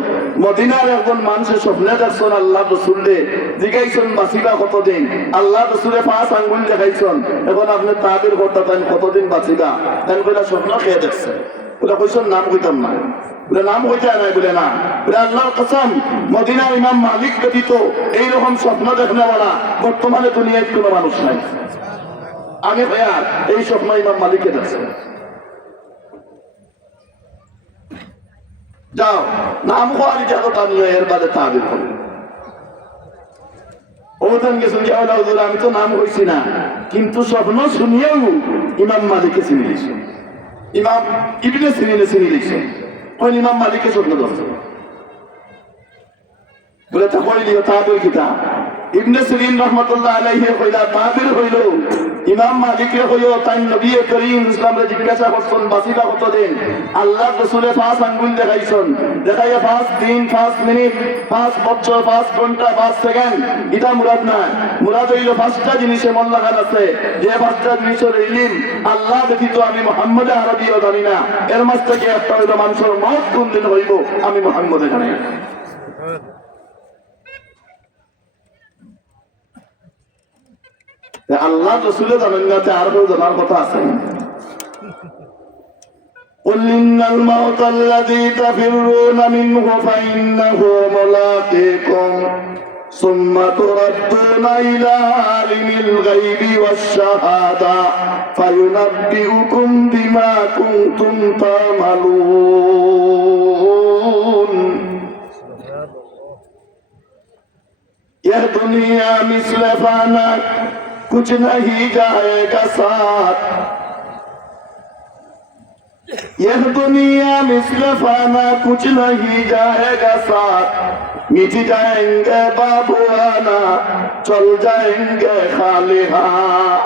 মদিনার একজন মানুষের স্বপ্নে দেখছেন আল্লাহ রাসূলে, জিজ্ঞাইছেন বাঁচিবা কতদিন, আল্লাহ রাসূলে 5 আঙ্গুল দেখাইছেন, এখন আপনি তাবির করতেন কতদিন বাঁচিবা। তাই কইলা স্বপ্ন খেয়ে দেখছেন, ওটা কইছেন নাম কইতাম না, বলে নাম হইতে নাই, বলে না, বলে আল্লাহর কসম মদিনার ইমাম মালিক ব্যতীত এইরকম স্বপ্ন দেখনেওয়ালা বর্তমানে দুনিয়ায় কোনো মানুষ নাই। আমি ভাইয়া এই স্বপ্ন ইমাম মালিককে দেখছেন। যাও নাম হওয়ার ইজাজত আনলে এর বাদে তাবির করো। ওখান গেছেন যে হুজুর আমি তো নাম হইছি না, কিন্তু স্বপ্ন শুনিয়েও ইমাম মালিককে চিনি দিয়েছে, ইমাম ইবনে সিরিনে চিনি দিয়েছে। ওই ইমাম মালিককে স্বপ্ন ধরছে, বলে তা কইলিও তাবির কিতা। ইবনে সিরিন রহমাতুল্লাহ আলাইহি কইলা তাবির হইল ইমাম মালিককে হইল তাই নবী করিম ইসলামে জিজ্ঞাসা করছেন বাঁচিবা কতদিন, আল্লাহ রাসূলে 5 আঙ্গুল দেখাইছেন, দেখাইয়া 5 দিন 5 মিনিট 5 বছর 5 ঘন্টা 5 সেকেন্ড, এটা মুরাদ না। মুরাদ হইল 5টা জিনিসে মন লাগান আছে, যে 5টা জিনিসের ইলম আল্লাহ ব্যতীত আমি মুহাম্মদ আরবিও জানি না। এর মাঝ থেকে একটা হইল মানুষের মওত কোন দিন হইব আমি মুহাম্মদে জানি না। আল্লাহ রাসূলে জানেন না, আর কেউ জানার কথা আছে? قل إن الموت الذي تفرون منه فإنه ملاقيكم ثم تردون إلى عالم الغيب والشهادة فينبئكم بما كنتم تعملون यह दुनिया मिसल फाना कुछ नहीं जाएगा साथ, यह दुनिया मिसल फाना कुछ नहीं जाएगा साथ, मिट जाएंगे बाबू आना चल जाएंगे खाली हाथ,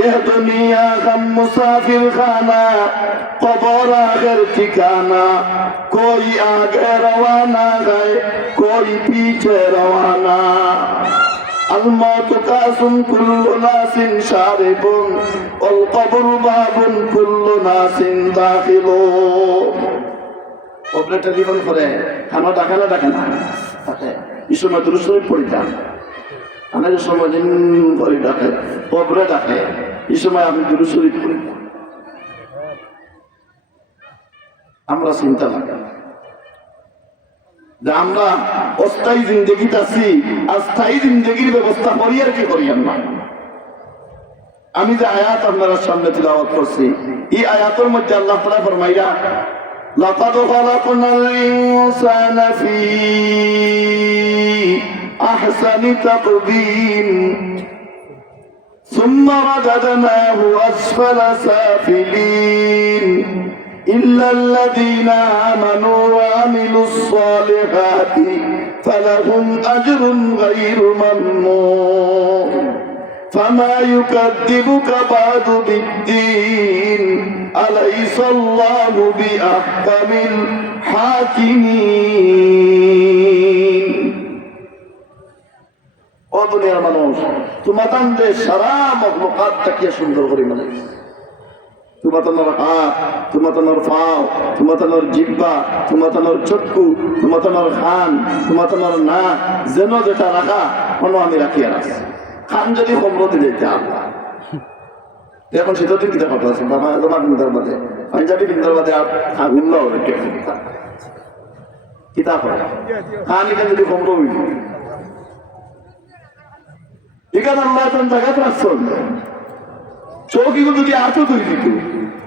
यह दुनिया गम मुसाफिर खाना कब्र आखिर ठिकाना, कोई आगे रवाना गए कोई पीछे रवाना, الموت كاس كل ناس شارب والقبر باب كل ناس داخلون। কবরে টেলিফোন করে খানা ডাকে না ডাকে না ডাকে, এই সময় দুরূদ শরীফ পড়িতাম, আমার সময় দিন করে ডাকে, কবরে ডাকে, এই সময় আমি দুরূদ শরীফ পড়িতাম। আমরা চিন্তা লাগে যে আমরা অস্থায়ী জিন্দগিতে আছি, আর স্থায়ী জিন্দগির ব্যবস্থা করি আর কি করি আমরা। আমি যে আয়াত আপনারা সামনে তিলাওয়াত করছি, এই আয়াতের মধ্যে আল্লাহ তাআলা ফরমাইয়া লাকাদ খালাকনাল ইনসানা ফি আহসানি তাকবীম সুম্মা রাদাদনাহু আসফালা সাফিলিন إلا الذين آمنوا وعملوا الصالحات فلهم أجر غير ممنون فما يكذبك بعد بالدين أليس الله بأحكم الحاكمين। ও দুনিয়ার মানুষ, তোমাদের সারা মখলুকাত তাকিয়ে সুন্দর করে বানাইছে, তোমার হাত, তোমার পাও, তোমার জিহ্বা, তোমার চক্ষু, তোমার কান, তোমার নাক, যেন যেটা রাখা কোনো আমি রাখি আর খান যদি কমরতে যেতে আল্লাহ এখন সেটা তুই কিতা কথা আছে বাবা তোমার বিন্দার বাদে পাঞ্জাবি বিন্দার বাদে আর আগুন হবে কিতাব হয় খানিটা যদি কমরো হইল এখানে আল্লাহ তার জায়গা রাখছেন চৌকিগুলো যদি আটও তৈরি দিত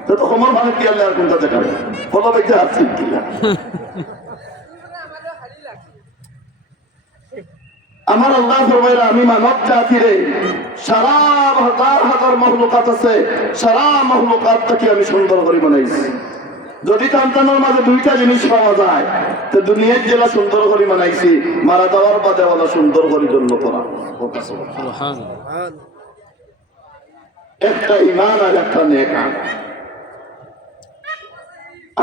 তো তোমার মানে কি আল্লাহ আর কোনটা দেখাবে ফলো বেঁচে আসছে কিনা আমার আল্লাহ ফরমাইরা আমি মানব জাতিরে সারা হাজার হাজার মখলুকাত আছে সারা মখলুকাতটাকে আমি সুন্দর করে বানাইছি যদি সন্তানের মাঝে দুইটা জিনিস পাওয়া যায় তো দুনিয়ার জেলা সুন্দর করে বানাইছি মারা যাওয়ার বাদে ওলা সুন্দর করে জন্য করা একটা ইমান আর একটা নেক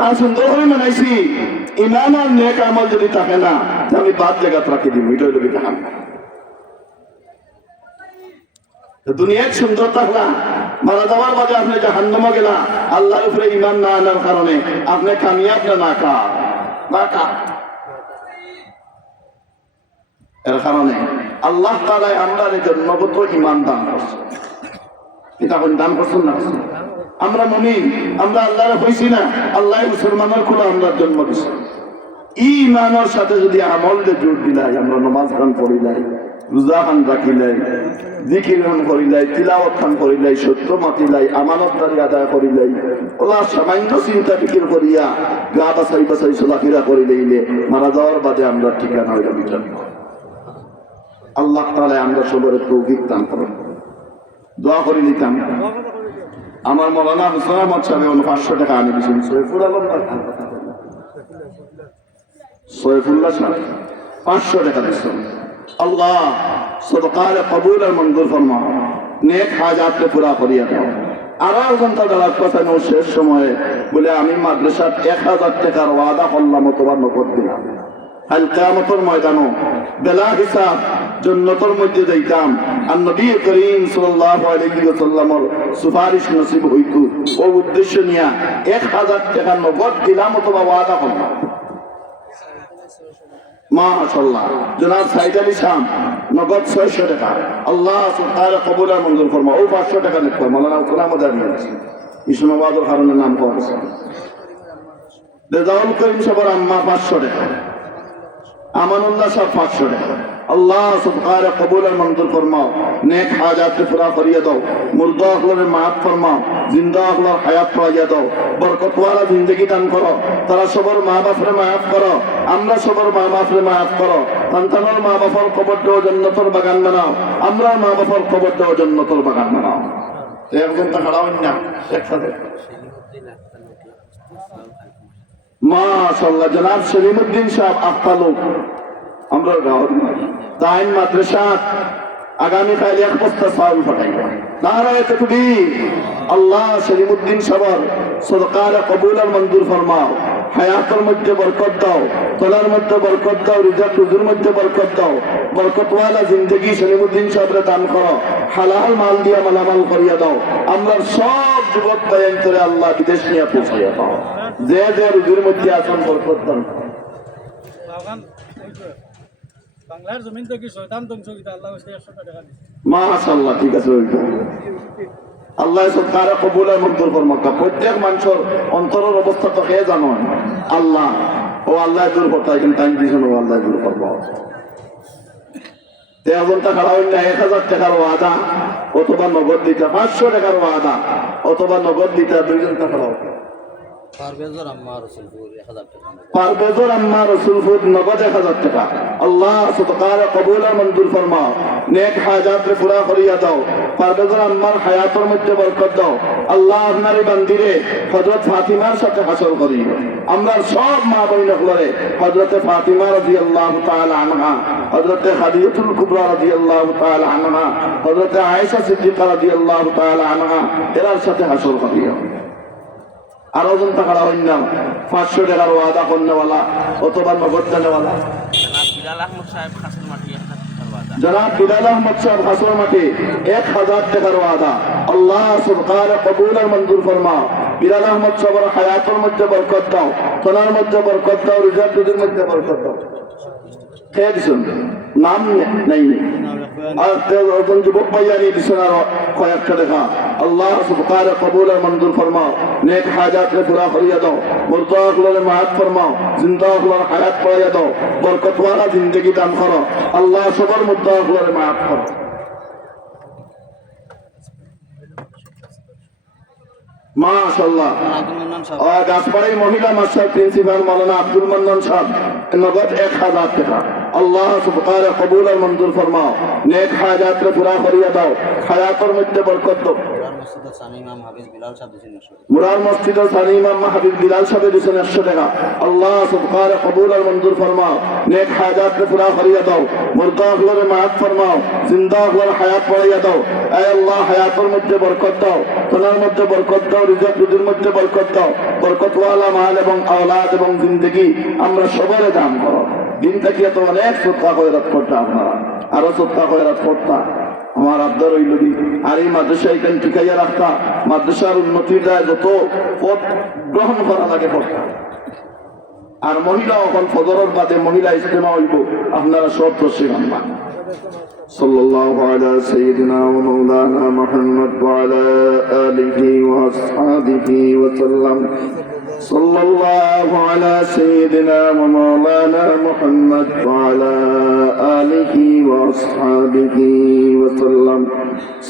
আর সুন্দর করে বানাইছি ইমান আর নেক আমল যদি থাকে না আমি বাদ জায়গা রাখি দিব এটা হইল বিধান দুনিয়ার সুন্দর থাকলা মারা যাওয়ার বাদে আপনি জাহান্নামে গেলা আল্লাহর উপরে ইমান না আনার কারণে আপনি কামিয়াব না কা এর কারণে আল্লাহ তাআলা আমরা জন্মগত ইমান দান করছে এটা কোন দান করছেন না আমরা মুমিন আমরা আল্লাহর হইছি না আল্লাহ মুসলমানের কোন আমরা জন্ম দিছে ইমানের সাথে যদি আমল দিয়ে জোর দিলাই আমরা নামাজ গান পড়িলাই রোজা খান রাখিলাই জিকির খান করিলাই তিলাওয়াত খান করিলাই সত্য মাতিলাই আমানতদারি আদায় করিলাই ওলা সামান্য চিন্তা ফিকির করিয়া গা বাছাই বাছাই চলাফেরা করিলাইলে মারা যাওয়ার বাদে আমরা ঠিকানা হইল বিটান আল্লাহ তাআলা আমরা সবার তৌফিক দান করেন দোয়া করে নিতাম আমার মৌলানা হুসাইন আহমদ সাহেব 500 টাকা আনি দিয়েছেন সৈফুল আলম সৈফুল্লাহ সাহেব 500 টাকা দিয়েছেন আল্লাহ সদকার কবুল আর মঞ্জুর ফরমাও নেক হাজাতকে পুরা করিয়া দাও আরো একজন তাদের কথা শেষ সময়ে বলে আমি মাদ্রাসার 1000 টাকার ওয়াদা করলাম অথবা নগদ দিলাম আল কিয়ামতের ময়দানে বেলা হিসাব জান্নাতের মধ্যে যাইতাম আর নবী করিম সাল্লাল্লাহু আলাইহি ওয়াসাল্লামের সুপারিশ নসিব হইতো ও উদ্দেশ্য নিয়া 1000 টাকা নগদ দিলাম অথবা ওয়াদা করলাম মাশাআল্লাহ জনাব সাইদ আলী শাম নগদ 600 টাকা আল্লাহ সুবহানাহু ওয়া কবুল আর মঞ্জুর ফরমাও ও 500 টাকা লিখো মাওলানা উকরাম দাঁড়িয়ে আছে ইসলামাবাদের কারণে নাম পাওয়া গেছে রেজাউল করিম সাহেবের আম্মা 500 টাকা আমানুল্লাহ সাহেব 500 টাকা আল্লাহ সুবহানাহু ওয়া কবুল আর মঞ্জুর ফরমাও নেক হাজাতকে পুরা করিয়ে দাও মুর্দা আখলার মাফ ফরমাও জিন্দা আখলার হায়াত পাইয়া দাও বরকতওয়ালা জিন্দেগি দান করো তারা সবার মা বাপরে মাফ করো আমরা সবার মা বাপরে মাফ করো সন্তানের মা বাপর কবর দেও জান্নাতের বাগান বানাও আমরা মা বাপর কবর দেও জান্নাতের বাগান বানাও একজন তা খাড়া হইন না একসাথে মাশাআল্লাহ জনাব সেলিমউদ্দিন সাহেব আফতালুক আমরা গাঁও তাইন মাদ্রাসা আগামীকাল এক বস্তা চাউল পাঠাইব নারায়ে তাকবীর আল্লাহ সেলিমউদ্দিন সাহেব সদকার কবুল আর মঞ্জুর ফরমাও হায়াতের মধ্যে বরকত দাও তোলার মধ্যে বরকত দাও রিজক রুজির মধ্যে বরকত দাও বরকতওয়ালা জিন্দেগি সেলিমউদ্দিন সাহেবরে দান করো হালাল মাল দিয়া মালামাল করিয়া দাও আমরা সব যুবক বায়ান করে আল্লাহ বিদেশ নিয়ে পৌঁছাইয়া দাও যে যে রুজির মধ্যে আছেন বরকত দান বাংলার জমিন থেকে শয়তান ধ্বংস করে আল্লাহ 100 টাকা দিয়েছে মাশাআল্লাহ ঠিক আছে আল্লাহ সরকার কবুল আর মঞ্জুর ফরমাক প্রত্যেক মানুষের অন্তরের অবস্থা তো কে জানো আল্লাহ ও আল্লাহ দূর করতে কিন্তু টাইম দিছেন ও আল্লাহ দূর করব তে আগনটা খাড়া হইলে 1000 টাকার ওয়াদা অথবা নগদ দিতে 500 টাকার ওয়াদা অথবা নগদ দিতে দুইজন টাকা দাও পারভেজর আম্মা রসুলপুর নগদ 1000 টাকা আল্লাহ সদকার কবুল আর মঞ্জুর ফরমাও নেক হাজাতকে পুরা করিয়া দাও পারভেজর আম্মার হায়াতের মধ্যে বরকত দাও আল্লাহ আপনারই বান্দিরে হযরত ফাতিমার সাথে হাসর করি আমরা সব মা বোনগুলোরে হযরত ফাতিমা রাদিয়াল্লাহু তাআলা আনহা হযরত খাদিজাতুল কুবরা রাদিয়াল্লাহু তাআলা আনহা হযরত আয়েশা সিদ্দিকা রাদিয়াল্লাহু তাআলা আনহা এর সাথে হাসর করিও আরো জন টাকা হইন 500 টাকার ওয়াদা করনেওয়ালা অথবা নগদ দেনেওয়ালা জনাব বিলাল আহমদ সাহেব হাসর মাঠে 1000 টাকার ওয়াদা আল্লাহ সরকার কবুল আর মঞ্জুর ফরমাও বিলাল আহমদ সাহেবের হায়াতের মধ্যে বরকত দাও তোলার মধ্যে বরকত দাও রিজার্ভ মধ্যে বরকত দাও কে দিছেন নাম নাই আর একজন যুবক ভাইয়া নিয়ে দিচ্ছেন আরো কয়েকটা দেখা আল্লাহ সুবহানাহু কবুল আর মঞ্জুর ফরমাও নেক হাজাত রে পুরা করিয়া দাও মুর্দা গুলোরে মাফ ফরমাও জিন্দা গুলোর হায়াত পাইয়া দাও বরকত ওয়ালা জিন্দেগি দান করো আল্লাহ সবার মুর্দা গুলোরে মাফ করো মাশাআল্লাহ গাছপাড়াই মহিলা মাস্টার প্রিন্সিপাল মাওলানা আব্দুল মান্নান সাহেব নগদ 1000 টাকা আল্লাহ সুবহানাহু কবুল আর মঞ্জুর ফরমাও নেক হাজাত রে পুরা করিয়া দাও হায়াতের মধ্যে বরকত দাও মুরার মসজিদ সানি ইমাম হাবিব বিলাল সাহেব দিয়েছেন 100 টাকা আল্লাহ সুবহানাহু কবুল আর মঞ্জুর ফরমাও নেক হাজাত রে পুরা করিয়া দাও মুর্দা গুলোরে মাফ ফরমাও জিন্দা গুলোর হায়াত বাড়াইয়া দাও আয় আল্লাহ হায়াতের মধ্যে বরকত দাও তোমার মধ্যে বরকত দাও রিজিক রুজির মধ্যে বরকত দাও বরকত ওয়ালা মাল এবং আওলাদ এবং জিন্দেগি আমরা সবারে দান করো দিন থেকে তো অনেক সদকা খয়রাত করতে আপনারা আরো সদকা খয়রাত করতা আমার আব্দার হইল আর এই মাদ্রাসা এখানে টিকাইয়া রাখতা মাদ্রাসার উন্নতির দায় যত পথ গ্রহণ করা লাগে পড়তা আর মহিলা এখন ফজরের বাদে মহিলা ইজতেমা হইব আপনারা সব প্রশ্ন আনবা সাল্লাল্লাহু আলা সাইয়্যিদিনা ওয়া মাওলানা মুহাম্মদ ওয়া আলা আলিহি ওয়া আসহাবিহি ওয়া সাল্লাম সাল্লাল্লাহু আলা সাইয়্যিদিনা ওয়া মাওলানা মুহাম্মদ ওয়া আলা আলিহি ওয়া আসহাবিহি ওয়া সাল্লাম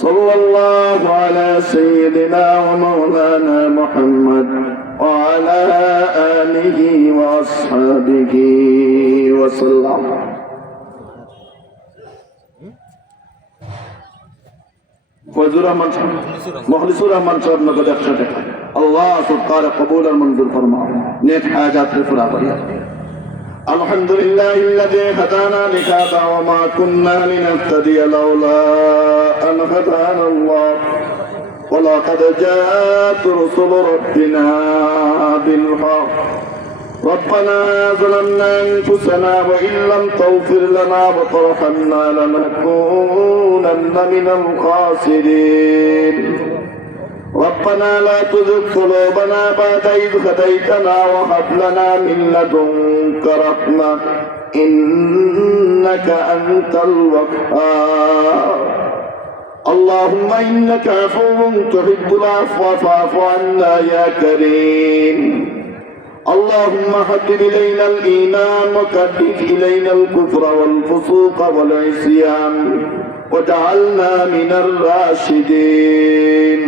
সাল্লাল্লাহু আলা সাইয়্যিদিনা ওয়া মাওলানা মুহাম্মদ ওয়া আলা আলিহি ওয়া আসহাবিহি ওয়া সাল্লাম ফয়জুর রহমান সাহেব মুখলিসুর রহমান সাহেব নগদ 100 টাকা আল্লাহ সুবহানাহু কবুল আর মঞ্জুর ফরমাও নেক হাজাত রে পুরা করিয়া আলহামদুলিল্লাহিল্লাযী হাদানা লিহাযা ওয়া মা কুন্না লিনাহতাদিয়া লাউলা আন হাদানাল্লাহ ওয়া লাকাদ জাআত রুসুলু রাব্বিনা বিল হক ربنا ظلمنا أنفسنا وإن لم تغفر لنا وترحمنا لنكونن من الخاسرين ربنا لا تزغ قلوبنا بعد إذ هديتنا وهب لنا من لدنك رحمة إنك أنت الوهاب اللهم إنك عفو تحب العفو فاعف عنا يا كريم اللهم حبب إلينا الإيمان وكره إلينا الكفر والفسوق والعصيان وجعلنا من الراشدين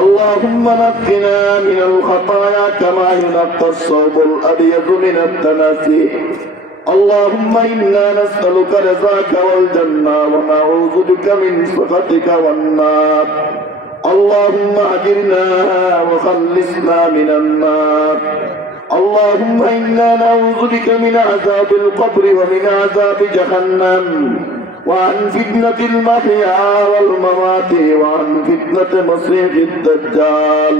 اللهم نقنا من الخطايا كما ينقى الثوب الأبيض من الدنس اللهم إنا نسألك رضاك والجنة ونعوذ بك من سخطك والنار اللهم أجرنا وخلصنا من النار اللهم إنا نعوذ بك من عذاب القبر ومن عذاب جهنم وعن فتنة المحيا والممات وعن فتنة مصيح الدجال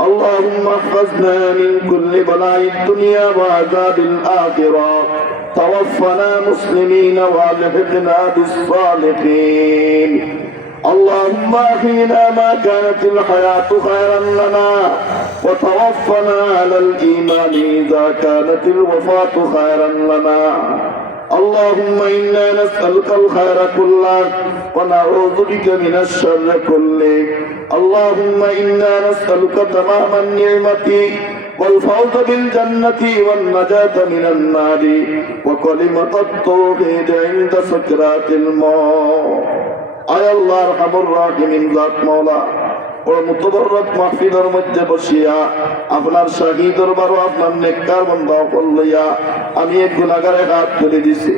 اللهم احفظنا من كل بلاء الدنيا وعذاب الآخرة توفنا مسلمين والحقنا بالصالحين اللهم أحينا ما كانت الحياة خيرا لنا وتوفنا على الإيمان إذا كانت الوفاة خيرا لنا اللهم إنا نسألك الخير كله ونعوذ بك من الشر كله اللهم إنا نسألك تمام النعمة والفوز بالجنة والنجاة من النار وكلمة التوحيد عند سكرات الموت আয় আল্লাহ আরহামুর রাহিমিন জাত মাওলা ও মুতবররত মাহফিলের মধ্যে বসিয়া আপনার শাহী দরবারে আপনার নেককার বান্দা কল্লিয়া আমি এক গুনাহগারে হাত তুলে দিছি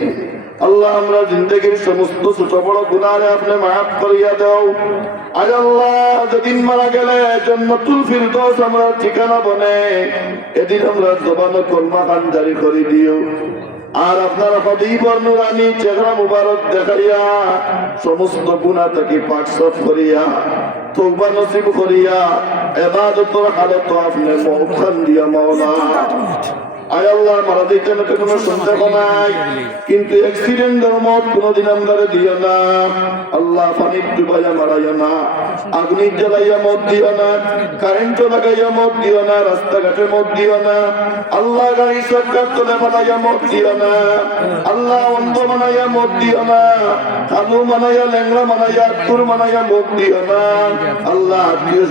আল্লাহ আমরা জিন্দেগীর সমস্ত ছোট বড় গুনাহে আপনি মাফ করিয়া দাও আয় আল্লাহ যেদিন মারা গেলে জান্নাতুল ফিরদৌস আমরা ঠিকানা বনে এদিন আমরা জবানে কলমা খান জারি করে দিও আর আপনার হবিবর নুরানি চেহারা মুবারক দেখাইয়া সমস্ত গুনাহ থেকে পাক সাফ করিয়া তওবা নসিব করিয়া ইবাদতের হালত আপনি মওখান দিয়া মাওলা আয় আল্লাহ মারা দিতে আমাকে কোনো সন্দেহ নাই, কিন্তু অ্যাক্সিডেন্টের মত কোনোদিন আমরা দিও না আল্লাহ। পানির ডুবাইয়া মারাইয়া না, আগুনি জ্বালাইয়া মত দিও না, কারেন্ট লাগাইয়া মত দিও না, রাস্তাঘাটে মত দিও না আল্লাহ। গাড়ি সরকার তোলে বানাইয়া মত দিও না আল্লাহ। অন্ধ বানাইয়া মত দিও না, কালু বানাইয়া, ল্যাংড়া বানাইয়া, আত্তুর বানাইয়া মত দিও না আল্লাহ। আত্মীয়